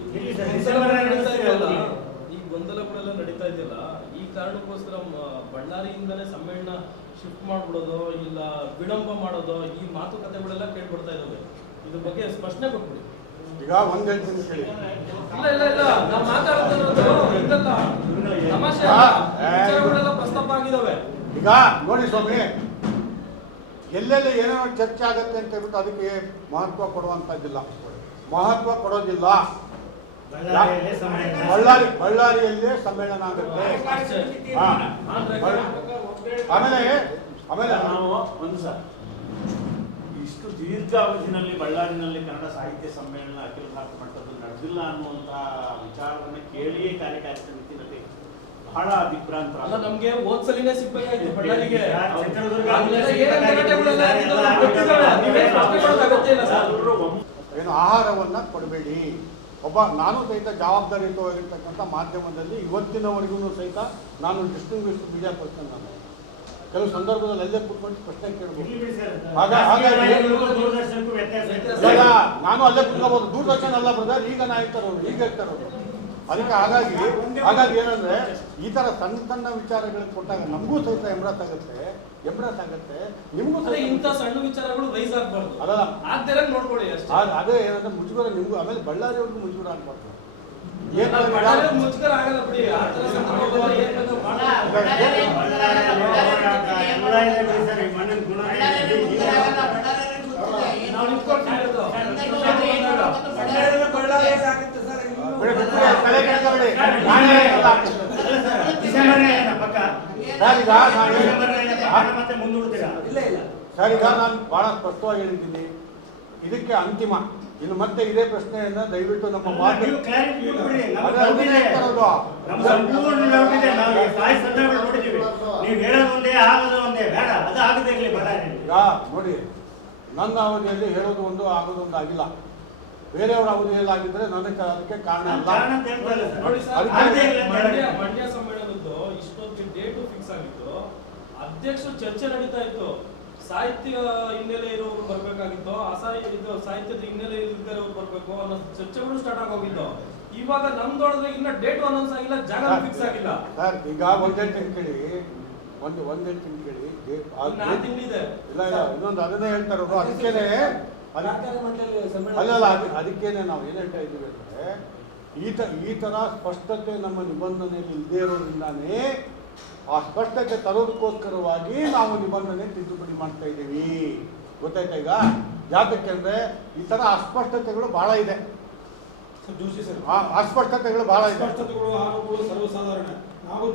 ಈ ಗೊಂದಲಗಳೆಲ್ಲ ನಡೀತಾ ಇದೆಯಲ್ಲ ಈ ಕಾರಣಕ್ಕೋಸ್ಕರ ಮ- ಬಳ್ಳಾರಿಯಿಂದನೇ ಸಮ್ಮೇಳನ ಶಿಫ್ಟ್ ಮಾಡ್ಬಿಡೋದು ಇಲ್ಲ ವಿಳಂಬ ಮಾಡೋದು ಈ ಮಾತುಕತೆಗಳೆಲ್ಲ ಕೇಳ್ಬಿಡ್ತಾ ಇದ್ದಾವೆ ಇದ್ರ ಬಗ್ಗೆ ಸ್ಪಷ್ಟನೆ ಕೊಟ್ಬಿಡಿ. ಈಗ ಒಂದ್. ಪ್ರಸ್ತಾಪ ಆಗಿದಾವೆ. ಈಗ ನೋಡಿ ಸ್ವಾಮಿ ಎಲ್ಲೆಲ್ಲಿ ಏನೇನೋ ಚರ್ಚೆ ಆಗತ್ತೆ ಅಂತ ಹೇಳ್ಬಿಟ್ಟು ಅದಕ್ಕೆ ಮಹತ್ವ ಕೊಡುವಂಥದ್ದಿಲ್ಲ. ಮಹತ್ವ ಕೊಡೋದಿಲ್ಲ. ಬಳ್ಳಾರಿ ಬಳ್ಳಾರಿಯಲ್ಲಿ ಸಮ್ಮೇಳನ ಆಗುತ್ತೆ. ಹಾ. ಆಮೇಲೆ ಆಮೇಲೆ ನಾವು ಒಂದು ಸರ್ ಇಷ್ಟು ದೀರ್ಘಾವಧಿನಲ್ಲಿ ಬಳ್ಳಾರಿನಲ್ಲಿ ಕನ್ನಡ ಸಾಹಿತ್ಯ ಸಮ್ಮೇಳನ ಅಖಿಲ ಭಾರತ ಮಟ್ಟದ್ದು ನಡೆದಿಲ್ಲ ಅನ್ನುವಂತಹ ವಿಚಾರವನ್ನು ಕೇಳಿಯೇ ಕಾರ್ಯಕಾರಿ ಸಮಿತಿನಲ್ಲಿ ಬಹಳ ಅಭಿಪ್ರಾಯ ಅಲ್ಲ ನಮ್ಗೆ ಓದ್ಸಲಿನೇ ಸಿಗ್ಬೇಕಾಯ್ತು ಬಳ್ಳಾರಿಗೆ. ಏನು ಆಹಾರವನ್ನು ಕೊಡಬೇಡಿ. ಒಬ್ಬ ನಾನು ಸಹಿತ ಜವಾಬ್ದಾರಿಯುತವಾಗಿರ್ತಕ್ಕಂಥ ಮಾಧ್ಯಮದಲ್ಲಿ ಇವತ್ತಿನವರೆಗೂ ಸಹಿತ ನಾನು ಡಿಸ್ಟಿಂಗ್ವಿಶ್ ಮೀಡಿಯಾ ಪರ್ಸನ್ ನಾನು. ಕೆಲವು ಸಂದರ್ಭದಲ್ಲಿ ಅಲ್ಲೇ ಕೂತ್ಕೊಂಡು ಪ್ರಶ್ನೆ ಕೇಳಬಹುದು. ನಾನು ಅಲ್ಲೇ ಕುತ್ಕೋಬಹುದು ದೂರದರ್ಶನ ಅಲ್ಲ ಬ್ರದರ್ ಈಗ ನಾ ಹೇಳ್ತಾರೋದು ಈಗ ಹೇಳ್ತಾರೋದು ಅದಕ್ಕೆ ಹಾಗಾಗಿ ಹಾಗಾಗಿ ಏನಂದ್ರೆ ಈ ತರ ಸಣ್ಣ ಸಣ್ಣ ವಿಚಾರಗಳು ಕೊಟ್ಟಾಗ ನಮಗೂ ಸಹಿತ ಎಂಬ್ರಾಸ್ ಆಗುತ್ತೆ. ಎಂಬ್ರಾಸ್ ಆಗುತ್ತೆ. ನಿಮಗೂ ಸಹ ಇಂಥ ಸಣ್ಣ ವಿಚಾರಗಳು ರೈಸ್ ಆಗ್ಬಾರ್ದು. ಅದಲ್ಲ ನೋಡ್ಕೊಳ್ಳಿ ಅಷ್ಟೇ. ಆಗ- ಅದೇ ಏನಂದ್ರೆ ಮುಜುಗರ ನಿಮಗೂ ಆಮೇಲೆ ಬಳ್ಳಾರಿಯವ್ರಿಗೂ ಮುಜುಗರ ಆಗ್ಬಾರ್ದು. ಸರ್ ಈಗ ನಾನು ಬಹಳ ಸ್ಪಷ್ಟವಾಗಿ ಹೇಳಿದ್ದೀನಿ. ಇದಕ್ಕೆ ಅಂತಿಮ. ಇನ್ನು ಮತ್ತೆ ಇದೇ ಪ್ರಶ್ನೆಯನ್ನ ದಯವಿಟ್ಟು ನಮ್ಮ ಮಾಧ್ಯಮ ನೋಡಿ ನನ್ನ ಅವಧಿಯಲ್ಲಿ ಹೇಳೋದು ಒಂದು ಆಗೋದು ಒಂದು ಆಗಿಲ್ಲ. ಬೇರೆಯವರ ಅವಧಿಯಲ್ಲಿ ಆಗಿದ್ರೆ ನನಗೆ ಅದಕ್ಕೆ ಕಾರಣ ಅಲ್ಲ. ಮಂಡ್ಯ ಮಂಡ್ಯ ಸಮ್ಮೇಳನದ್ದು ಇಷ್ಟೊತ್ತಿಗೆ ಡೇಟು ಫಿಕ್ಸ್ ಆಗಿತ್ತು. ಅಧ್ಯಕ್ಷರು ಚರ್ಚೆ ನಡೀತಾ ಇತ್ತು. ಸಾಹಿತ್ಯ ಹಿನ್ನೆಲೆ ಇರೋರು ಬರ್ಬೇಕಾಗಿತ್ತು. ಆ ಇದು ಸಾಹಿತ್ಯದ ಹಿನ್ನೆಲೆ ಇದ್ದವರು ಬರ್ಬೇಕು ಅನ್ನೋ ಚರ್ಚೆಗಳು ಸ್ಟಾರ್ಟ್ ಆಗೋಗಿದ್ದು ಇವಾಗ ನಮ್ದೊಳಗೆ ಇನ್ನ ಡೇಟ್ ಅನೌನ್ಸ್ ಆಗಿಲ್ಲ ಜಾಗ ಫಿಕ್ಸ್ ಆಗಿಲ್ಲ. ಸರ್ ಈಗ ಒಂದೇ ಹೇಳ್ತೀನಿ ಕೇಳಿ ಒಂದು ಒಂದೇ ಹೇಳ್ತೀನಿ ಕೇಳಿ ದೇ- ಆ ಇನ್ನು ಆರು ತಿಂಗಳಿದೆ ಇಲ್ಲ ಇಲ್ಲ ಇನ್ನೊಂದು ಅದನ್ನೇ ಹೇಳ್ತಾರೆ ಅದಕ್ಕೇನೆ ಅದು ಅದಕ್ಕೇನೆ ನಾವು ಏನು ಹೇಳ್ತಾ ಇದ್ದೀವಿ ಅಂದರೆ ಈ ತ ಈ ಥರ ಸ್ಪಷ್ಟತೆ ನಮ್ಮ ನಿಬಂಧನೆಯಲ್ಲಿ ಇಲ್ಲದೇ ಇರೋದ್ರಿಂದಾನೇ ಆ ಸ್ಪಷ್ಟತೆ ತರೋದಕ್ಕೋಸ್ಕರವಾಗಿ ನಾವು ನಿಬಂಧನೆ ತಿದ್ದುಪಡಿ ಮಾಡ್ತಾ ಇದ್ದೀವಿ. ಗೊತ್ತಾಯ್ತಾ ಈಗ? ಯಾತಕ್ಕೆ ಅಂದರೆ ಈ ಥರ ಅಸ್ಪಷ್ಟತೆಗಳು ಭಾಳ ಇದೆ. ಜೋಶಿ ಸರ್. ಅಸ್ಪಷ್ಟತೆಗಳು ಭಾಳ ಇದೆ. ಅಸ್ಪಷ್ಟತೆಗಳು ಆರೋಪಗಳು ಸರ್ವಸಾಧಾರಣ. ನಾವು